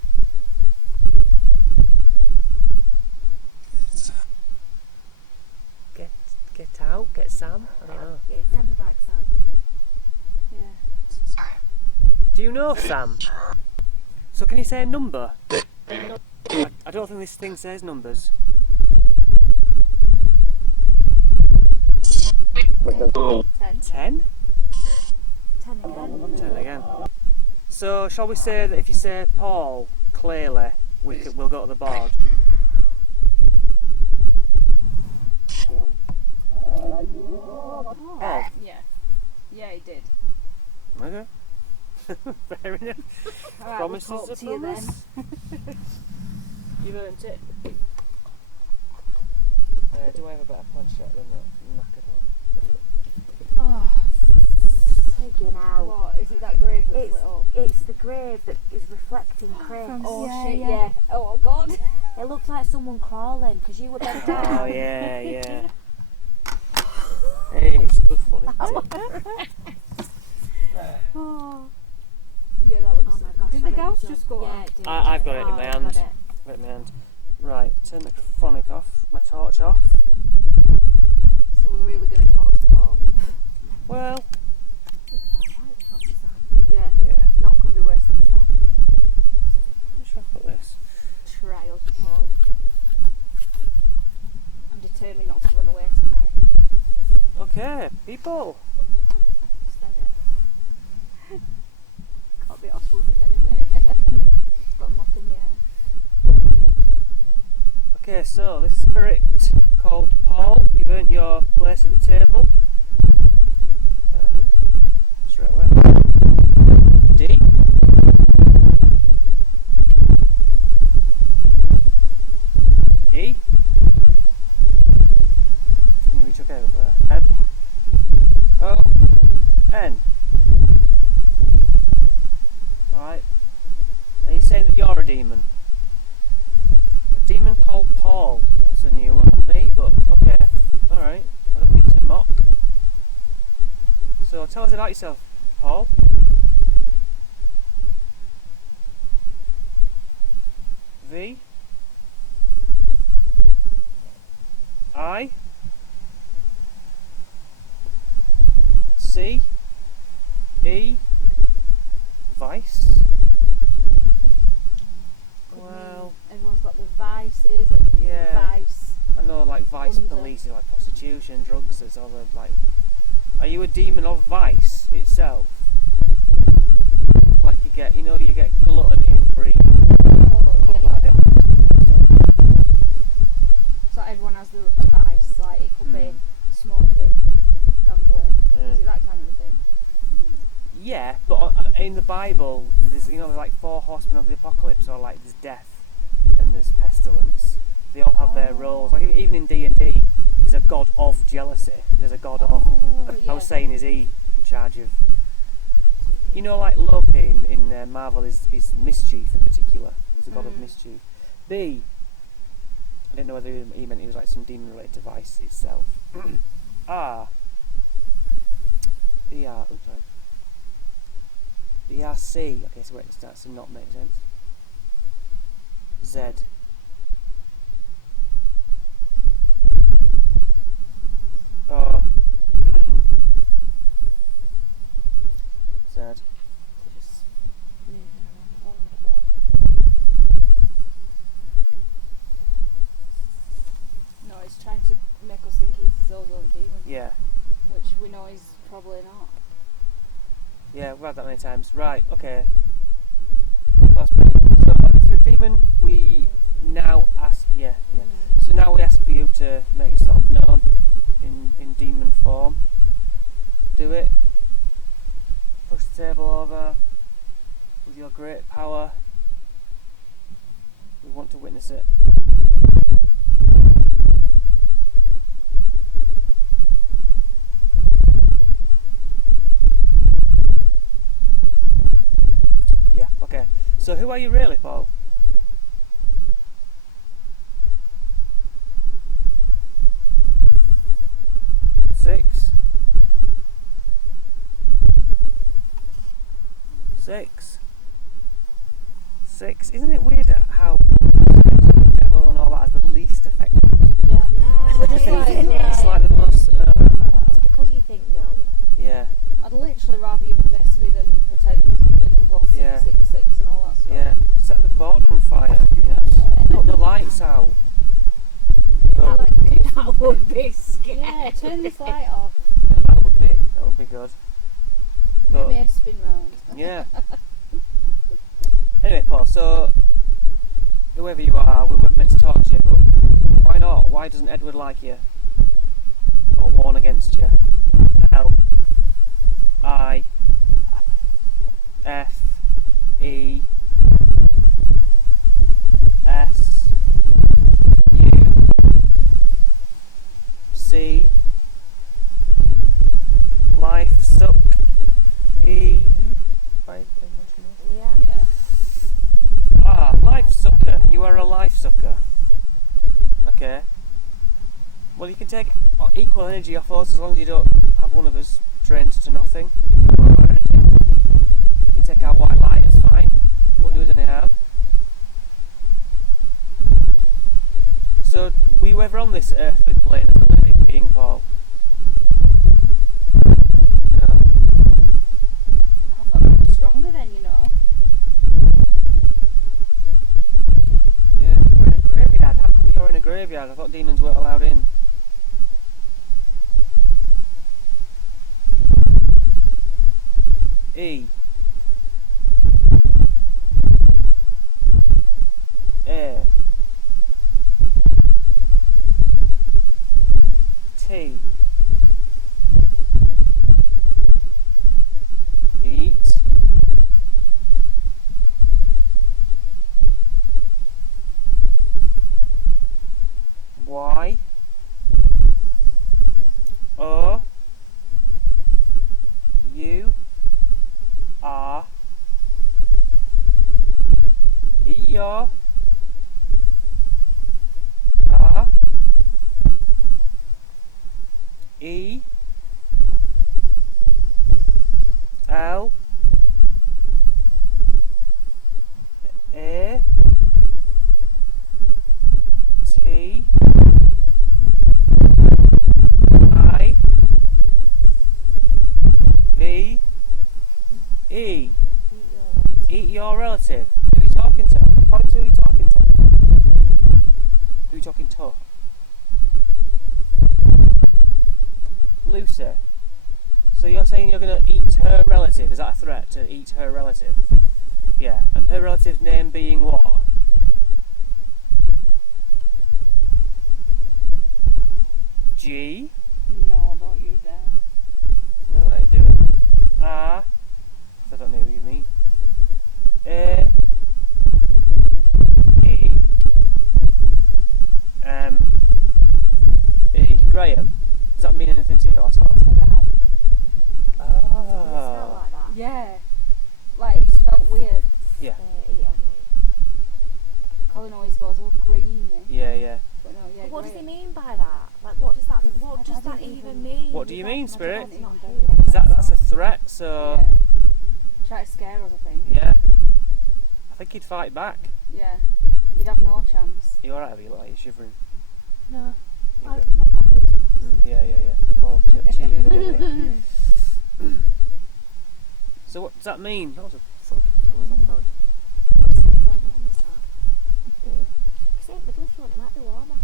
Get out, get Sam. I don't know. It sounded like Sam. Yeah. Do you know Sam? So can you say a number? I don't think this thing says numbers. 10. 10? 10 again. 10 again. So shall we say that if you say Paul clearly, we'll go to the board? Paul? Yeah. Yeah, he did. Okay. Fair enough. Alright, Promises we'll talk are to you then. promise. You've earned it. Do I have a better planchette than that knackered one? Oh. Friggin' hell. What? Is it that grave that's It's, lit up? it's the grave that is reflecting Chris. From- Oh Yeah, shit, yeah. yeah. Oh god. It looked like someone crawling because you were bent down. Oh yeah, yeah. Hey, it's a good fun, isn't it? Oh, Yeah, that looks. oh my gosh. Did that the really ghost jumped. just go Yeah, off? it did. I've got it in Oh, my I've hand. got it. Got it in my hand. Right, turn the chronomic off, my torch off. So we're really gonna talk to Paul. Well, Yeah. yeah. Not gonna be worse than Sam. Where should I put this? Trials, Paul. I'm determined not to run away tonight. Okay, people. Said it. Can't be asked running anyway. Got a moth in the air. Okay, so this spirit called Paul, you've earned your place at the table. Straight away. D. E. Can you reach okay over there? M. O. N. Alright. Are you saying that you're a demon? A demon called Paul. That's a new one on me, but okay. Alright. I don't mean to mock. So tell us about yourself, Paul. V. I. C. E. Vice. Well, Everyone's got the vices and Yeah. vice. I know like vice Under. police is like prostitution, drugs, there's all the like. Are you a demon of vice itself? Like you get gluttony and greed. Oh, all yeah, that yeah. stuff. So everyone has their vice. Like it could be smoking, gambling. Mm. Is it that kind of a thing? Yeah, but in the Bible, there's like 4 horsemen of the apocalypse, or like there's death and there's pestilence. They all have their roles. Like even in D&D, there's a god of jealousy. There's a god of. Oh, I was saying, is he in charge of? You know, like Loki in Marvel is mischief in particular. He's a god of mischief. B. I didn't know whether he meant he was like some demon related to vice itself. R. ER. Oops, sorry. ERC. Okay, so wait, it starts to not make sense. Z. O. Z. Just moving around the board a bit. No, it's trying to make us think he's Zozo the demon, Yeah. which we know he's probably not. Yeah, we've had that many times. Right, okay. That's brilliant. So, if you're a demon, we now ask, yeah. So now we ask for you to make yourself known in demon form. Do it. Push the table over with your great power. We want to witness it. Yeah, okay. So who are you really, Paul? Six. Isn't it weird how the devil and all that has the least effect on us? Yeah. We're just like, It's like the most. it's because you think no. Yeah, I'd literally rather you possess me than pretend and go 666 Yeah. and all that stuff. yeah. Set the board on fire. Yeah. Put the lights out. Yeah, But- like, do That something. would be scary. Yeah, turn this light off. Yeah, that would be good. Make But- my head spin round. Yeah. Anyway, Paul, so whoever you are, we weren't meant to talk to you, but why not? Why doesn't Edward like you? Or warn against you? L I F E S U C Life suck Well, you can take equal energy off us as long as you don't have one of us drained to nothing. You can put our energy. You can take our white light, it's fine. Won't do us any harm. So, were you ever on this earthly plane as a living being, Paul? No. I thought you'd be stronger then, you know. Yeah. We're in a graveyard. How come you're in a graveyard? I thought demons weren't allowed in. E. A. T. Eat. Y. O. U. R. Eat your. R. E. L. A. T. I. V. E. Eat your relative. Who are you talking to? Point to who are you talking to? Who are you talking to? Lucy. So you're saying you're going to eat her relative? Is that a threat to eat her relative? Yeah. And her relative's name being what? G. No, don't you dare. No, let it do it. R. I don't know who you mean. A. E. E. Graham. Does that mean anything to you at all? That's my dad. Ah. like that. Yeah. Like, it's spelt weird. Yeah. Colin always goes, oh, green me. Yeah, yeah. But no, yeah, But what does Graham. he mean by that? Like, what does that? I What does don't that even- even mean? What do you mean, Spirit? It's not Don't here. know. Is that's a threat? So Yeah. Try to scare us, I think. yeah. I think he'd fight back. Yeah. You'd have no chance. You alright, have you? Like, you're shivering. No, You I've good? got goosebumps. Yeah, yeah, yeah. I think all cheerleader. So what does that mean? That was a thud. It was a thud. What to say is on this side. Yeah. It's in middle if you want, it might be warmer.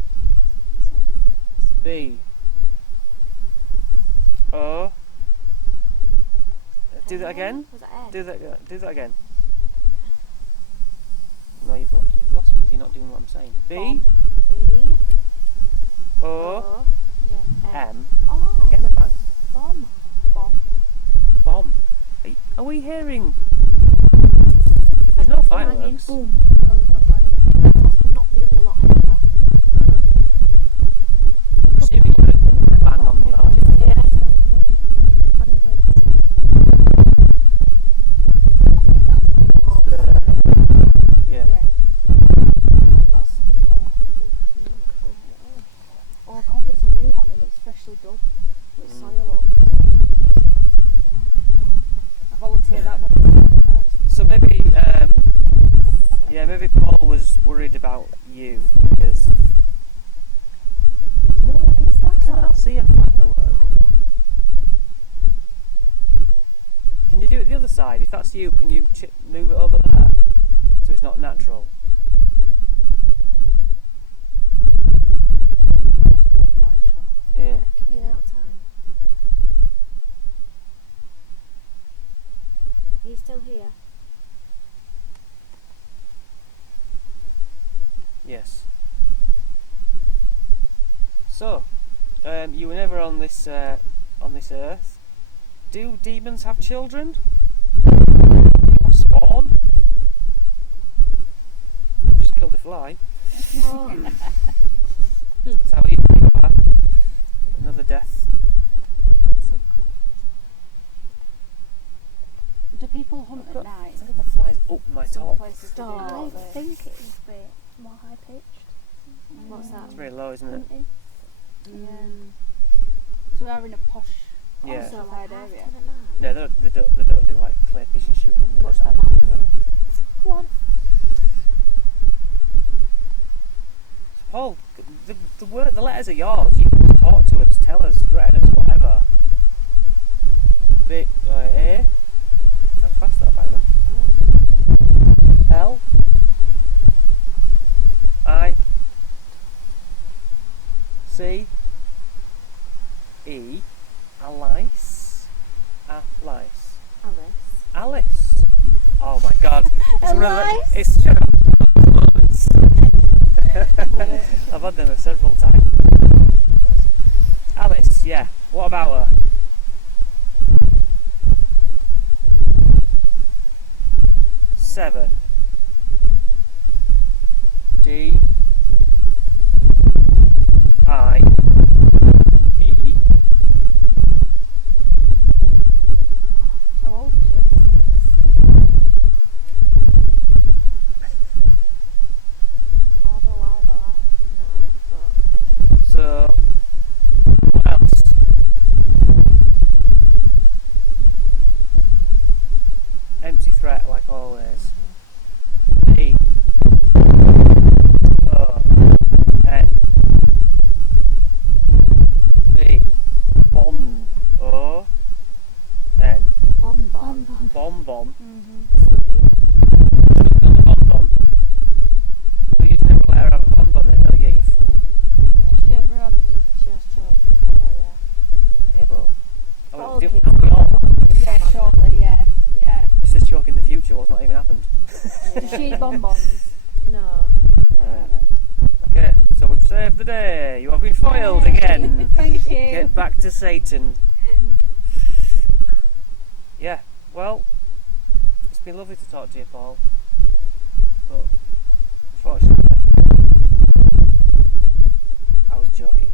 B. O. Do that again. Was that N? Do that again. No, you've lost me because you're not doing what I'm saying. B. Bomb. B. O. O. Yeah. M. Oh, Again a bang. bomb. Bomb. Bomb. Are we hearing? If There's I no put fireworks. Boom. Oh, there's no fireworks. It's also not really a lot here. I'm assuming you would bang on the audio. Yeah. I think that's Yeah. yeah. That's some fire. Oh god, there's a new one and it's freshly dug with soil up. I volunteer that one. So maybe, yeah, maybe Paul was worried about you because. No, is that? I don't see a firework. Can you do it the other side? If that's you, can you move it over there so it's not natural? Nice Charles. Yeah. Kicking Yeah. out time. Are you still here? Yes. So, you were never on this earth. Do demons have children? Do you have spawn? You just killed a fly. Oh. That's how evil you are. Another death. That's so cool. Do people hunt I've at got- night? I've got flies up my Some top. places do Stop. don't I they? think it would be more high pitched. What's that? It's very low, isn't it? Hunting. So we are in a posh Yeah. Also, gentrified like half area. 10 at night. No, they don't do like clay pigeon shooting in the What's at that night, do about? they? Go on. Paul, the letters are yours. You can talk to us, tell us, threaten us, whatever. A. That's fast that, by the way. L. I. C. E. Alice. Alice. Alice. Oh my God! It's one of the. Alice? It's shut up. Moments. I've had them several times. Alice, yeah. What about her? Seven. D. I. E. How old is she? I don't like that. No, but So, what else? Empty threat, like always. B. O. N. B. Bond. O. N. bonbon. Bonbon. Sweet. You got the bonbon? Well, you never let her have a bonbon then, don't you, you fool? She ever had She has choked before, yeah. Yeah, but... All do- kids and we have all. bonbons. Yeah, surely, yeah. This is joke in the future, what's not even happened. Does she eat bonbons? No. Okay, so we've saved the day. You have been foiled again. Thank you. Get back to Satan. Yeah, well, it's been lovely to talk to you, Paul. But, unfortunately, I was joking.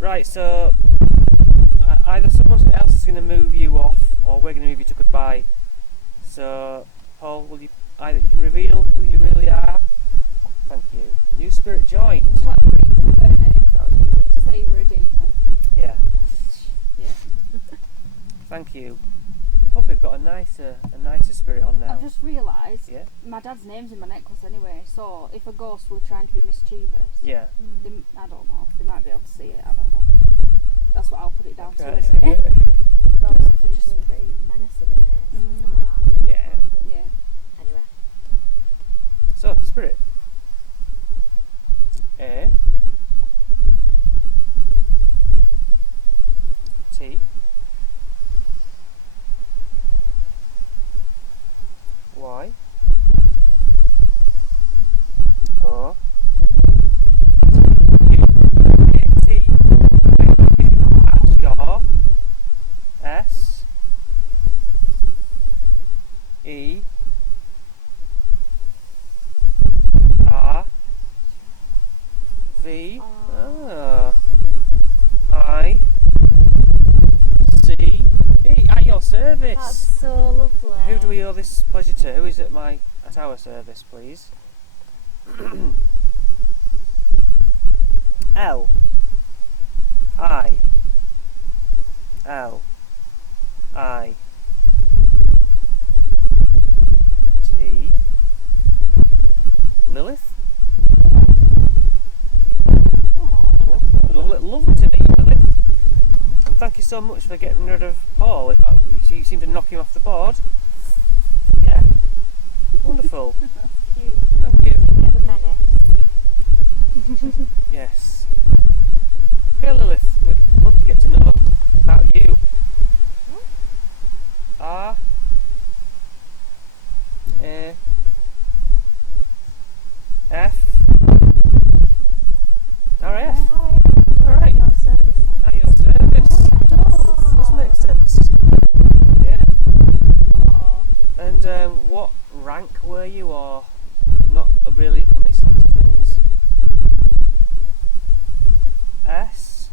Right, so, either someone else is going to move you off, or we're going to move you to goodbye. So, Paul, will you can reveal who you really are? Thank you. New spirit joined. Well, that was pretty easy, weren't it? That was easy. To say you were a demon. Yeah. Yeah. Thank you. Hope we've got a nicer spirit on now. I've just realised Yeah. my dad's name's in my necklace anyway, so if a ghost were trying to be mischievous, Yeah. I don't know, they might be able to see it, I don't know. That's what I'll put it down to Okay, so anyway. yeah. Rather than Just thinking, pretty menacing, isn't it? Stuff like that. Yeah. yeah. Anyway. So, spirit. A. T. Y. O. T. U. At your. S. E. R. V. I. C. E. At your service. That's so lovely. Who do we owe this pleasure to? Who is at our service, please? L. I. L. I. T. Lilith. Lovely to meet you, Lilith. And thank you so much for getting rid of Paul. You seem to knock him off the board. Yeah. Wonderful. Cute. Thank you. A bit of a menace. Yes. Okay, Lilith, we'd love to get to know about you. R. A. F. R.F. Alright. Your service. At your service. Does make sense. Yeah. And what rank were you, or I'm not really up on these sorts of things. S.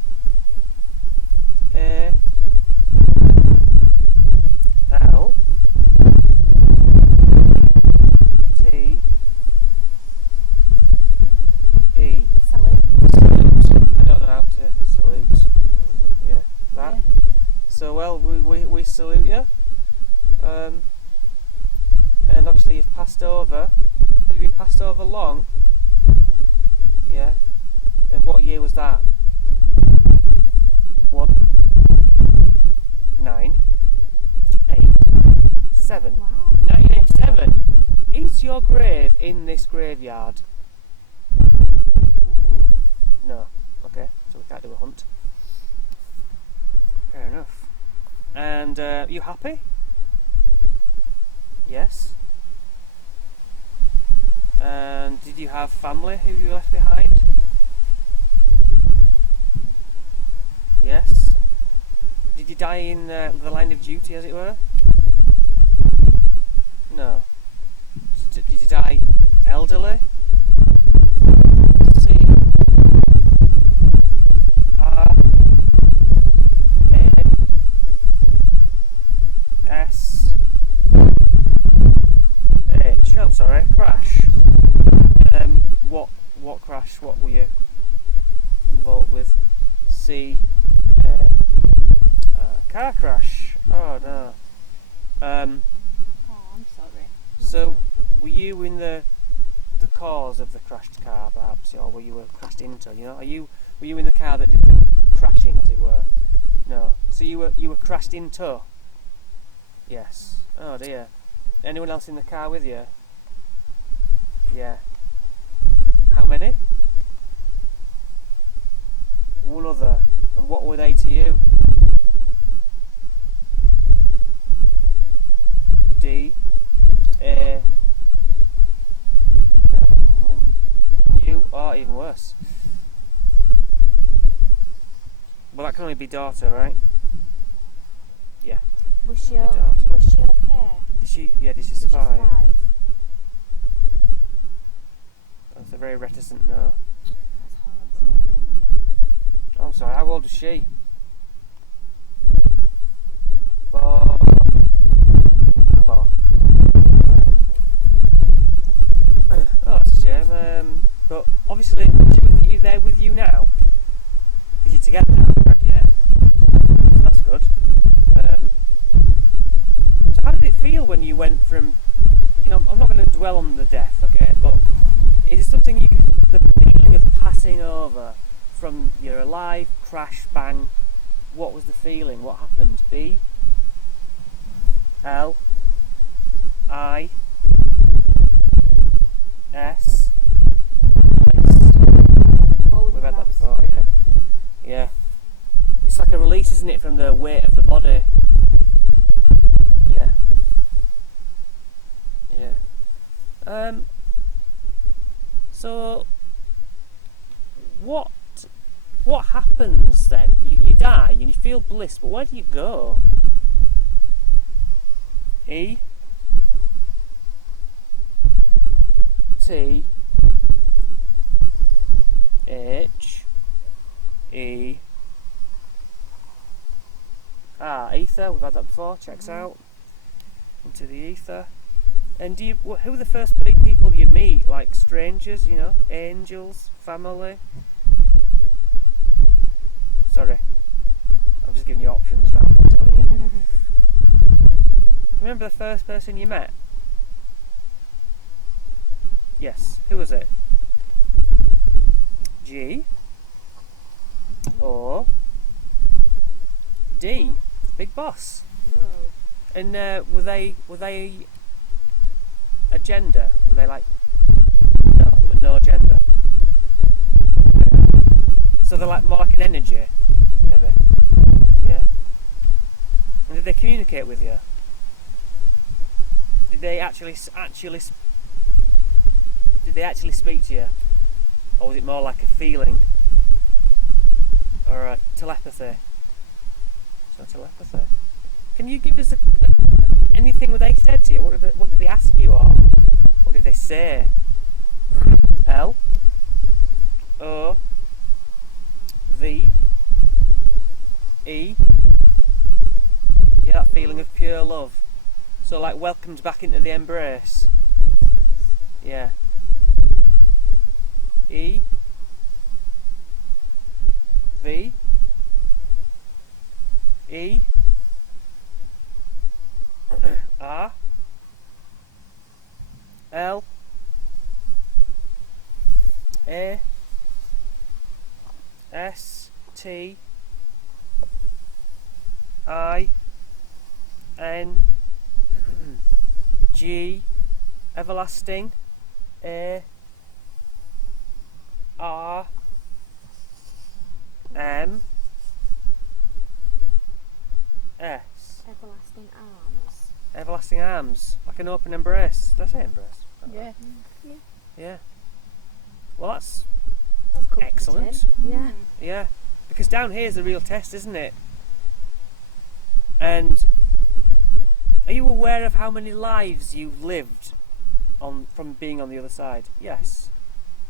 we salute you. And obviously you've passed over. Have you been passed over long? Yeah. And what year was that? 1, 9, 8, 7. Wow. 1987. Is your grave in this graveyard? No. Okay, so we can't do a hunt. Fair enough. And you happy? Yes. And did you have family who you left behind? Yes. Did you die in the line of duty, as it were? No. Did you die elderly? C R A S H. I'm sorry, crash. What crash? What were you involved with? C car crash. Oh no. Oh, I'm sorry. So were you in the cause of the crashed car, perhaps, or were you crashed into? You know, were you in the car that did the crashing, as it were? No. So you were crashed into. Yes. Oh dear. Anyone else in the car with you? Yeah. How many? One other. And what were they to you? D A. No. You are even worse. Well, that can only be daughter, right? Yeah. Was she Your daughter. okay? Did she? Yeah. Did she Did she survive? survive? That's a very reticent no. That's horrible. Oh, I'm sorry. How old was she? 4. 4. Right. Oh, that's a shame. But obviously, she with you there with you now, because you're together now, right? Yeah. So that's good. So how did it feel when you went from? You know, I'm not going to dwell on the death, okay? But is it something the feeling of passing over from you're alive, crash, bang? What was the feeling? What happened? B L I S. We've had that before, yeah. Yeah. It's like a release, isn't it, from the weight of the body? Yeah. Yeah. So what happens then? You die and you feel bliss, but where do you go? E T H E ether. We've had that before. Checks out into the ether. And who are the first people you meet? Like strangers, you know, angels, family. Sorry, I'm just giving you options now. I'm telling you. Remember the first person you met? Yes. Who was it? G or D? Big Boss. And were they a gender? Were they like? No, there was no gender. So they're like more like an energy, maybe. Yeah. And did they communicate with you? Did they actually speak to you, or was it more like a feeling or a telepathy? It's not telepathy. Can you give us anything what they said to you? What did they ask you, or what did they say? L O V E. Yeah, that feeling of pure love. So like welcomed back into the embrace. Yeah. E V E T I N G everlasting A R M S Everlasting arms. everlasting arms, like an open embrace. Did I say embrace? Yeah. Yeah. Well, that's That's excellent. Yeah. Yeah, because down here is the real test, isn't it? And are you aware of how many lives you've lived on from being on the other side? Yes.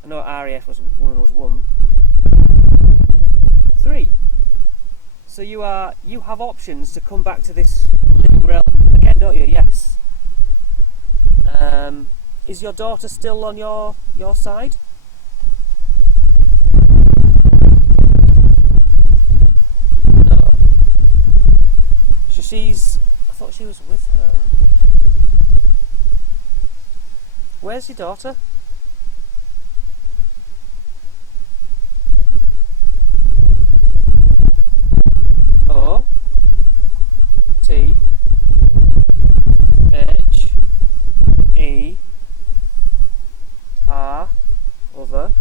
I know RAF was 1. 3. So you have options to come back to this living realm again, don't you? Yes. Is your daughter still on your side? No. So I thought she was with her. Where's your daughter? O T H E R other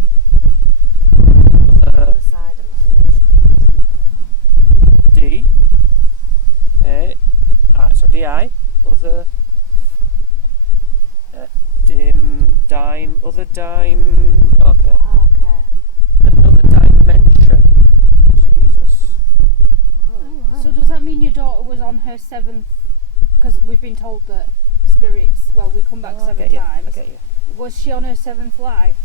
Other side, unless you mention D A so D I other dime other dime. Okay. Okay. Another dimension. Jesus. So does that mean your daughter was on her 7th? Because we've been told that spirits, well, we come back Oh, I 7 get you, times. I get you. Was she on her 7th life?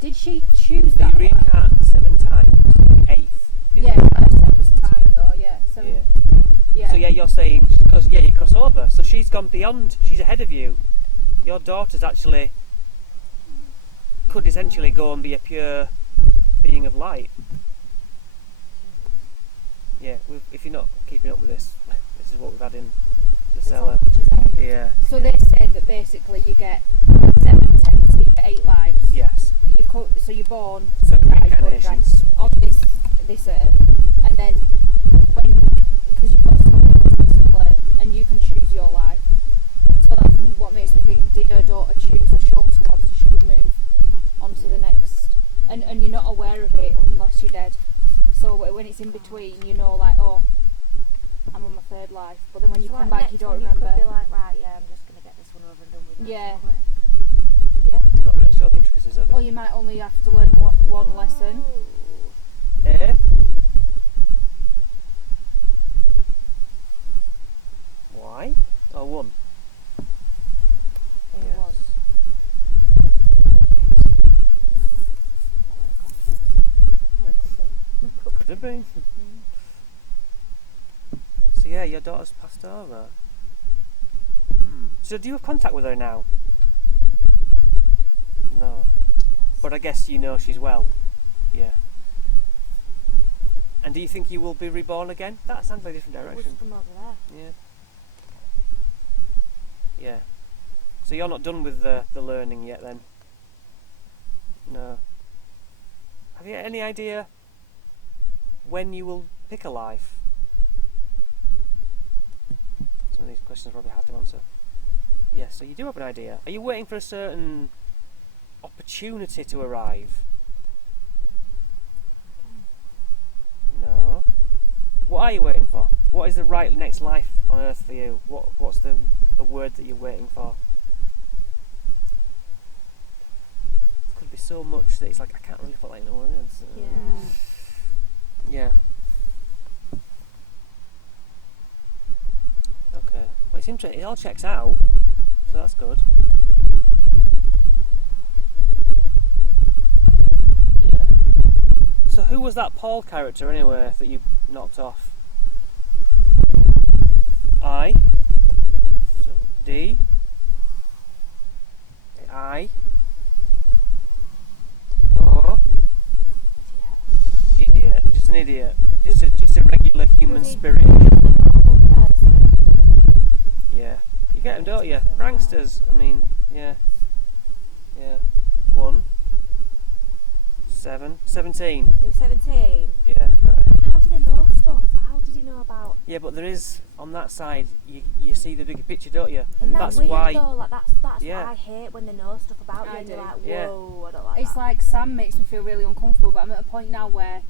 Did she choose Do that you life? reincarnate 7 times? The 8th is Yeah, the her last, 7th isn't time it? though, yeah. 7th. Yeah. Yeah. So yeah, you're saying because you cross over. So she's gone beyond. She's ahead of you. Your daughter's actually could essentially go and be a pure being of light. Yeah. If you're not keeping up with this, this is what we've had in the cellar. Yeah. So yeah. they say that basically you get 7 attempts, so you get 8 lives. Yes. So you're born, 7 die, you go to die reincarnations. on this earth, and then because you've got so many lessons to learn, and you can choose your life. So that's what makes me think: did her daughter choose a shorter one so she could move on to the next? And you're not aware of it unless you're dead. So when it's in between, you know, like, oh, I'm on my 3rd life. But then when you So come like back, next you don't one remember. You could be like, right, yeah, I'm just going to get this one over and done with. Yeah. Quick. Yeah. I'm not really sure the intricacies of it. Or you might only have to learn one lesson. Eh? Why? Oh, 1. In Yes. one. Could have been. So yeah, your daughter's passed over. So do you have contact with her now? No. But I guess you know she's well. Yeah. And do you think you will be reborn again? That sounds like a different Which direction. from over there? Yeah. Yeah. So you're not done with the learning yet then? No. Have you any idea when you will pick a life? Some of these questions are probably hard to answer. Yes, so you do have an idea. Are you waiting for a certain opportunity to arrive? No. What are you waiting for? What is the right next life on earth for you? What's a word that you're waiting for? It could be so much that it's like I can't really put that into words. Yeah. Yeah. Okay. Well, it's interesting. It all checks out, so that's good. Yeah. So who was that Paul character anyway that you knocked off? I. So D. I. O. Idiot. Just an idiot. Just a regular human Was he spirit. a normal person? Yeah. You get them, don't you? Pranksters. I mean, yeah. Yeah. 1, 7. 17. He was 17. Yeah, alright. How do they know stuff? How did he know about? Yeah, but there is, on that side, you see the bigger picture, don't you? Isn't that That's weird why. though? Like that's Yeah. what I hate when they know stuff about you I and you're do. like, Yeah. whoa, I don't like It's that. like Sam makes me feel really uncomfortable, but I'm at a point now where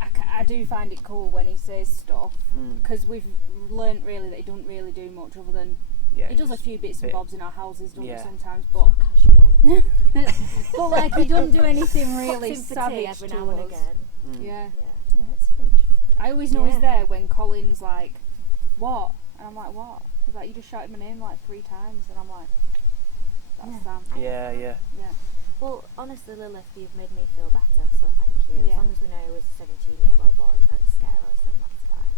I do find it cool when he says stuff, because we've learnt really that he doesn't really do much other than Yeah, he does a just few bits and bit- bobs in our houses, doesn't Yeah. he, sometimes, but So casual. but like he doesn't do anything really Pots in for tea savage every to now and us. again. Mm. Yeah. Yeah. Yeah, it's fridge. I always know Yeah. he's there when Colin's like, what? And I'm like, what? He's like, you just shouted my name like 3 times, and I'm like, that's Yeah. Sam. Yeah, yeah. Yeah. Well, honestly, Lilith, you've made me feel better, so thank you. Yeah. As long as we know he was a 17-year-old boy trying to scare us, then that's fine.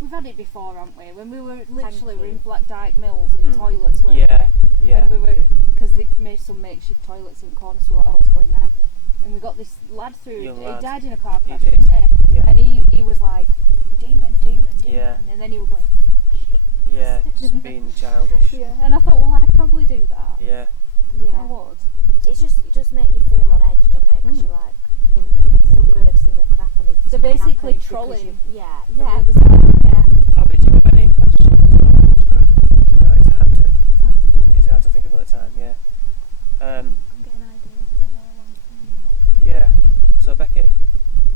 We've had it before, haven't we? When we were literally you. we're in Black Dyke Mills in toilets, weren't Yeah, we? yeah. And we were, because they made some makeshift toilets in the corner, so we were like, oh, let's go in there. And we got this lad through, Young he lad. died in a car He crash, did. didn't he? Yeah. And he was like, demon, demon, demon. Yeah. And then he was going, fuck shit. Yeah, just being childish. Yeah. And I thought, well, I'd probably do that. Yeah. Yeah. I would. It does make you feel on edge, doesn't it? Because you're like, it's the worst thing that could happen. Is if They're something basically happened because trolling you- Yeah, the yeah, other side. yeah. Abby, do you have any questions? No, it's hard to think of at the time, yeah. I'm getting ideas of whether I want to or not. Yeah. So, Becky,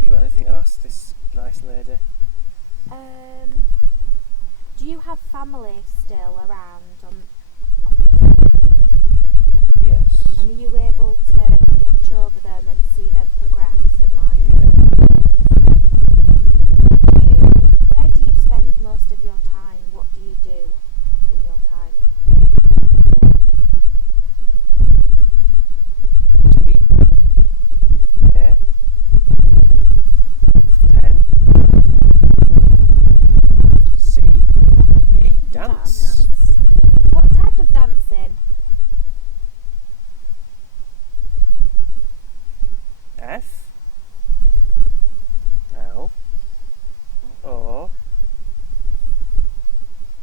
you got anything to ask this nice lady? Do you have family still around on this? Yes. And are you able to watch over them and see them progress in life? Yeah. Where do you spend most of your time? What do you do in your time? T. A. N. C. E. Dance. What type of dancing? F. L. O.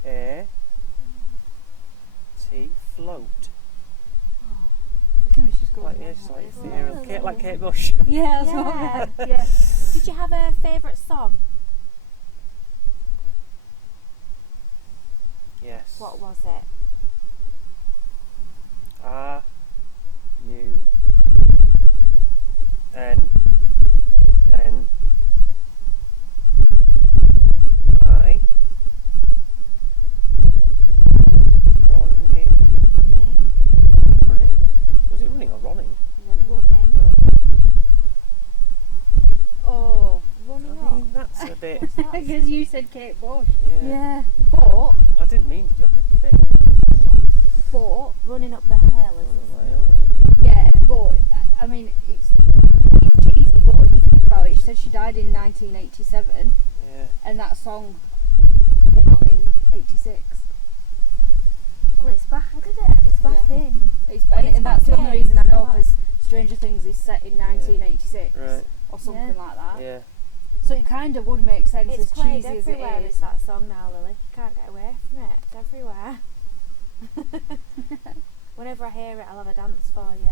A. T. Float. She's got Like, yeah, she's like ethereal. Kate, like Kate Bush. Yeah, that's Yeah. what yeah. Did you have a favourite song? Yes. What was it? R. U. N. N. I. Running. Running. Was it running or running? Running. No. Oh, Running I mean, that's a bit. because you said Kate Bush. Yeah. But I didn't mean, did you have a favourite song? Running up the hill is Oh, this. right, oh, yeah, but I mean it's cheesy. But if you think about it, she said she died in 1987, yeah. and that song came out in '86. Well, it's back. Did it? It's back Yeah. in. It's Well, it's and that's the back only in, reason I so know that's- because Stranger Things is set in 1986 Right. or something Yeah. like that. Yeah. So it kind of would make sense It's as played cheesy as it everywhere. is. Is that song now, Lily? You can't get away from it. It's everywhere. Whenever I hear it, I'll have a dance for you.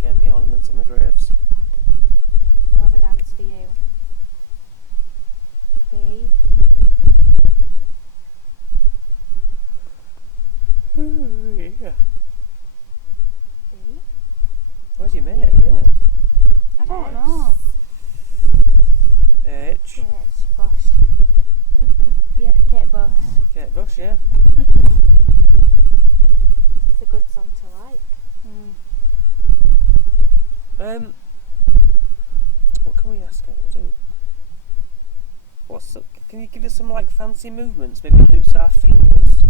Again, the ornaments on the graves. I'll have a dance for you. B. Yeah. B. Where's your mate? You. I don't know. H. Kate Bush. Yeah. Kate Bush. Kate Bush, yeah. It's a good song to like. What can we ask her to do? Can you give us some like fancy movements? Maybe loose our fingers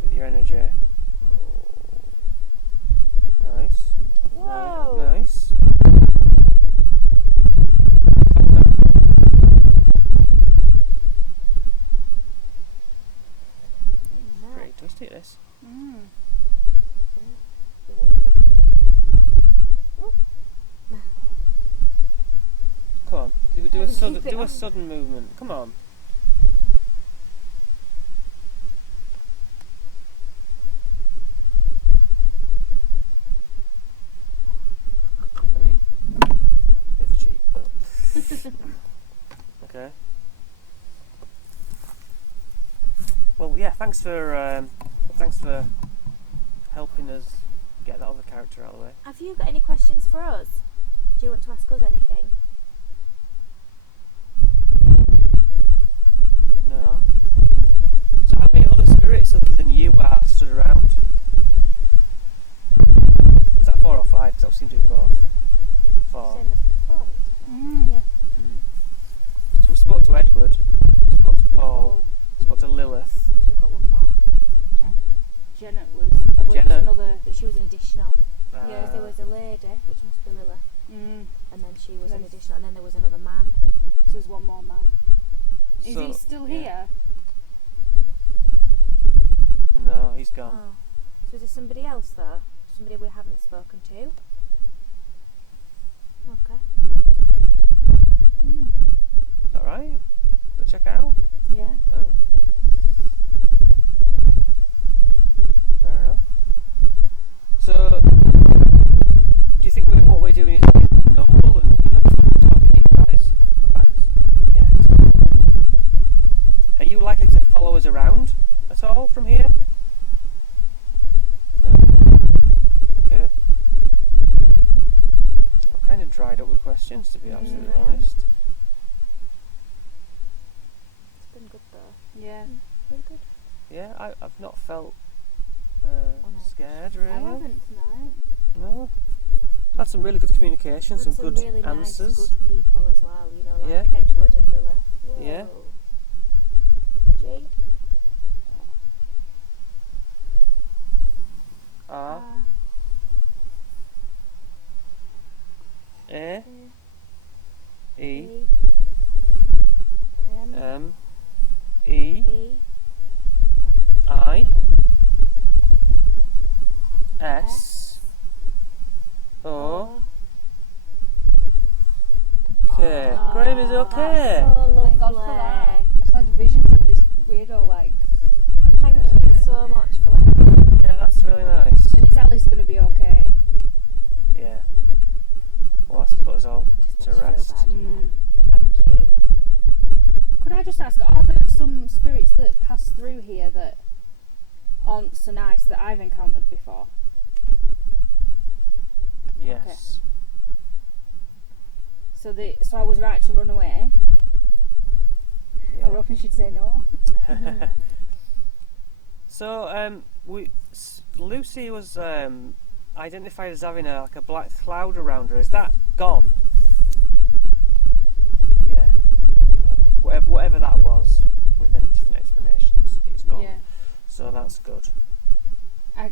with your energy. Nice. Whoa. Nice. Pretty twisty this. Come on, do a sudden, keep it do a on. sudden movement. Come on. thanks for helping us get that other character out of the way. Have you got any questions for us? Do you want to ask us anything? No. So how many other spirits other than you are stood around? Is that 4 or 5? Because I seem to be both. 4. Same as before, isn't it? Yeah. Mm. So we spoke to Edward, spoke to Paul, spoke to Lilith. So we've got one more. Jenna was. Jenna. Was another. But she was an additional. Yeah. Because there was a lady, which must be Lilith, Mm. and then she was Then- an additional, and then there was another man. So there's one more man. Is So- he still yeah. here? No, he's gone. Oh. So is there somebody else though? Somebody we haven't spoken to? Okay. No, I've spoken to him. Mm. Is that right? Go check it out. Yeah. Oh. Fair enough. So, do you think what we're doing is noble and, talking to you guys? My bags. Yes. Are you likely to follow us around at all from here? No. Okay. I'm kind of dried up with questions, to be absolutely I am. honest. It's been good though. Yeah. Very good. Yeah, I've not felt On edge. scared really. I haven't tonight. No. Had some really good communication, Had some good really answers. nice, good people as well. You know, like Yeah. Edward and Lilith. Yeah. Whoa. G. R A E M M E E I S O K. Oh, Graham is okay. That's so Thank God for lovely. that. I just had visions of this weirdo like. Thank Yeah. you so much for letting me. Yeah, that's really nice. And is Alice going to be okay? Yeah. Well, that's put us all Just to makes you feel rest. bad, doesn't Mm. it? Thank you. Could I just ask, are there some spirits that pass through here that aren't so nice that I've encountered before? Yes. So I was right to run away. I Yeah. was hoping she'd say no. So, Lucy was identified as having like a black cloud around her. Is that gone? Yeah. Well, whatever that was, with many different explanations, it's gone. Yeah. So that's good. I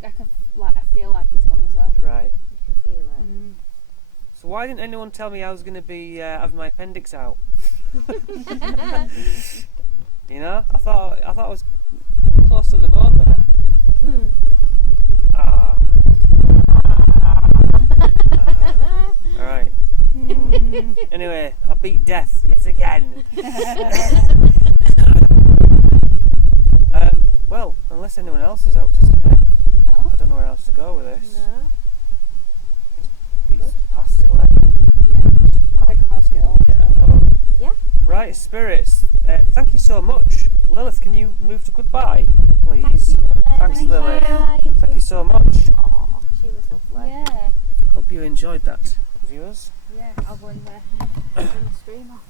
feel like it's gone as well. Right. You can feel it. Mm. So why didn't anyone tell me I was going to be having my appendix out? I thought I was close to the bone there. Ah. All right. Anyway, I beat death yet again. Well, unless anyone else is out to stay, No? I don't know where else to go with this. No. It's past 11. Yeah. Take a while to get home. Get so. home. Yeah. Right, spirits. Thank you so much. Lilith, can you move to goodbye, please? Thank you, Lily. Thanks, Lily. Bye. Thank you so much. Aw, she was lovely. Yeah. Hope you enjoyed that, viewers. Yeah, I'll go in there. Turn the stream off.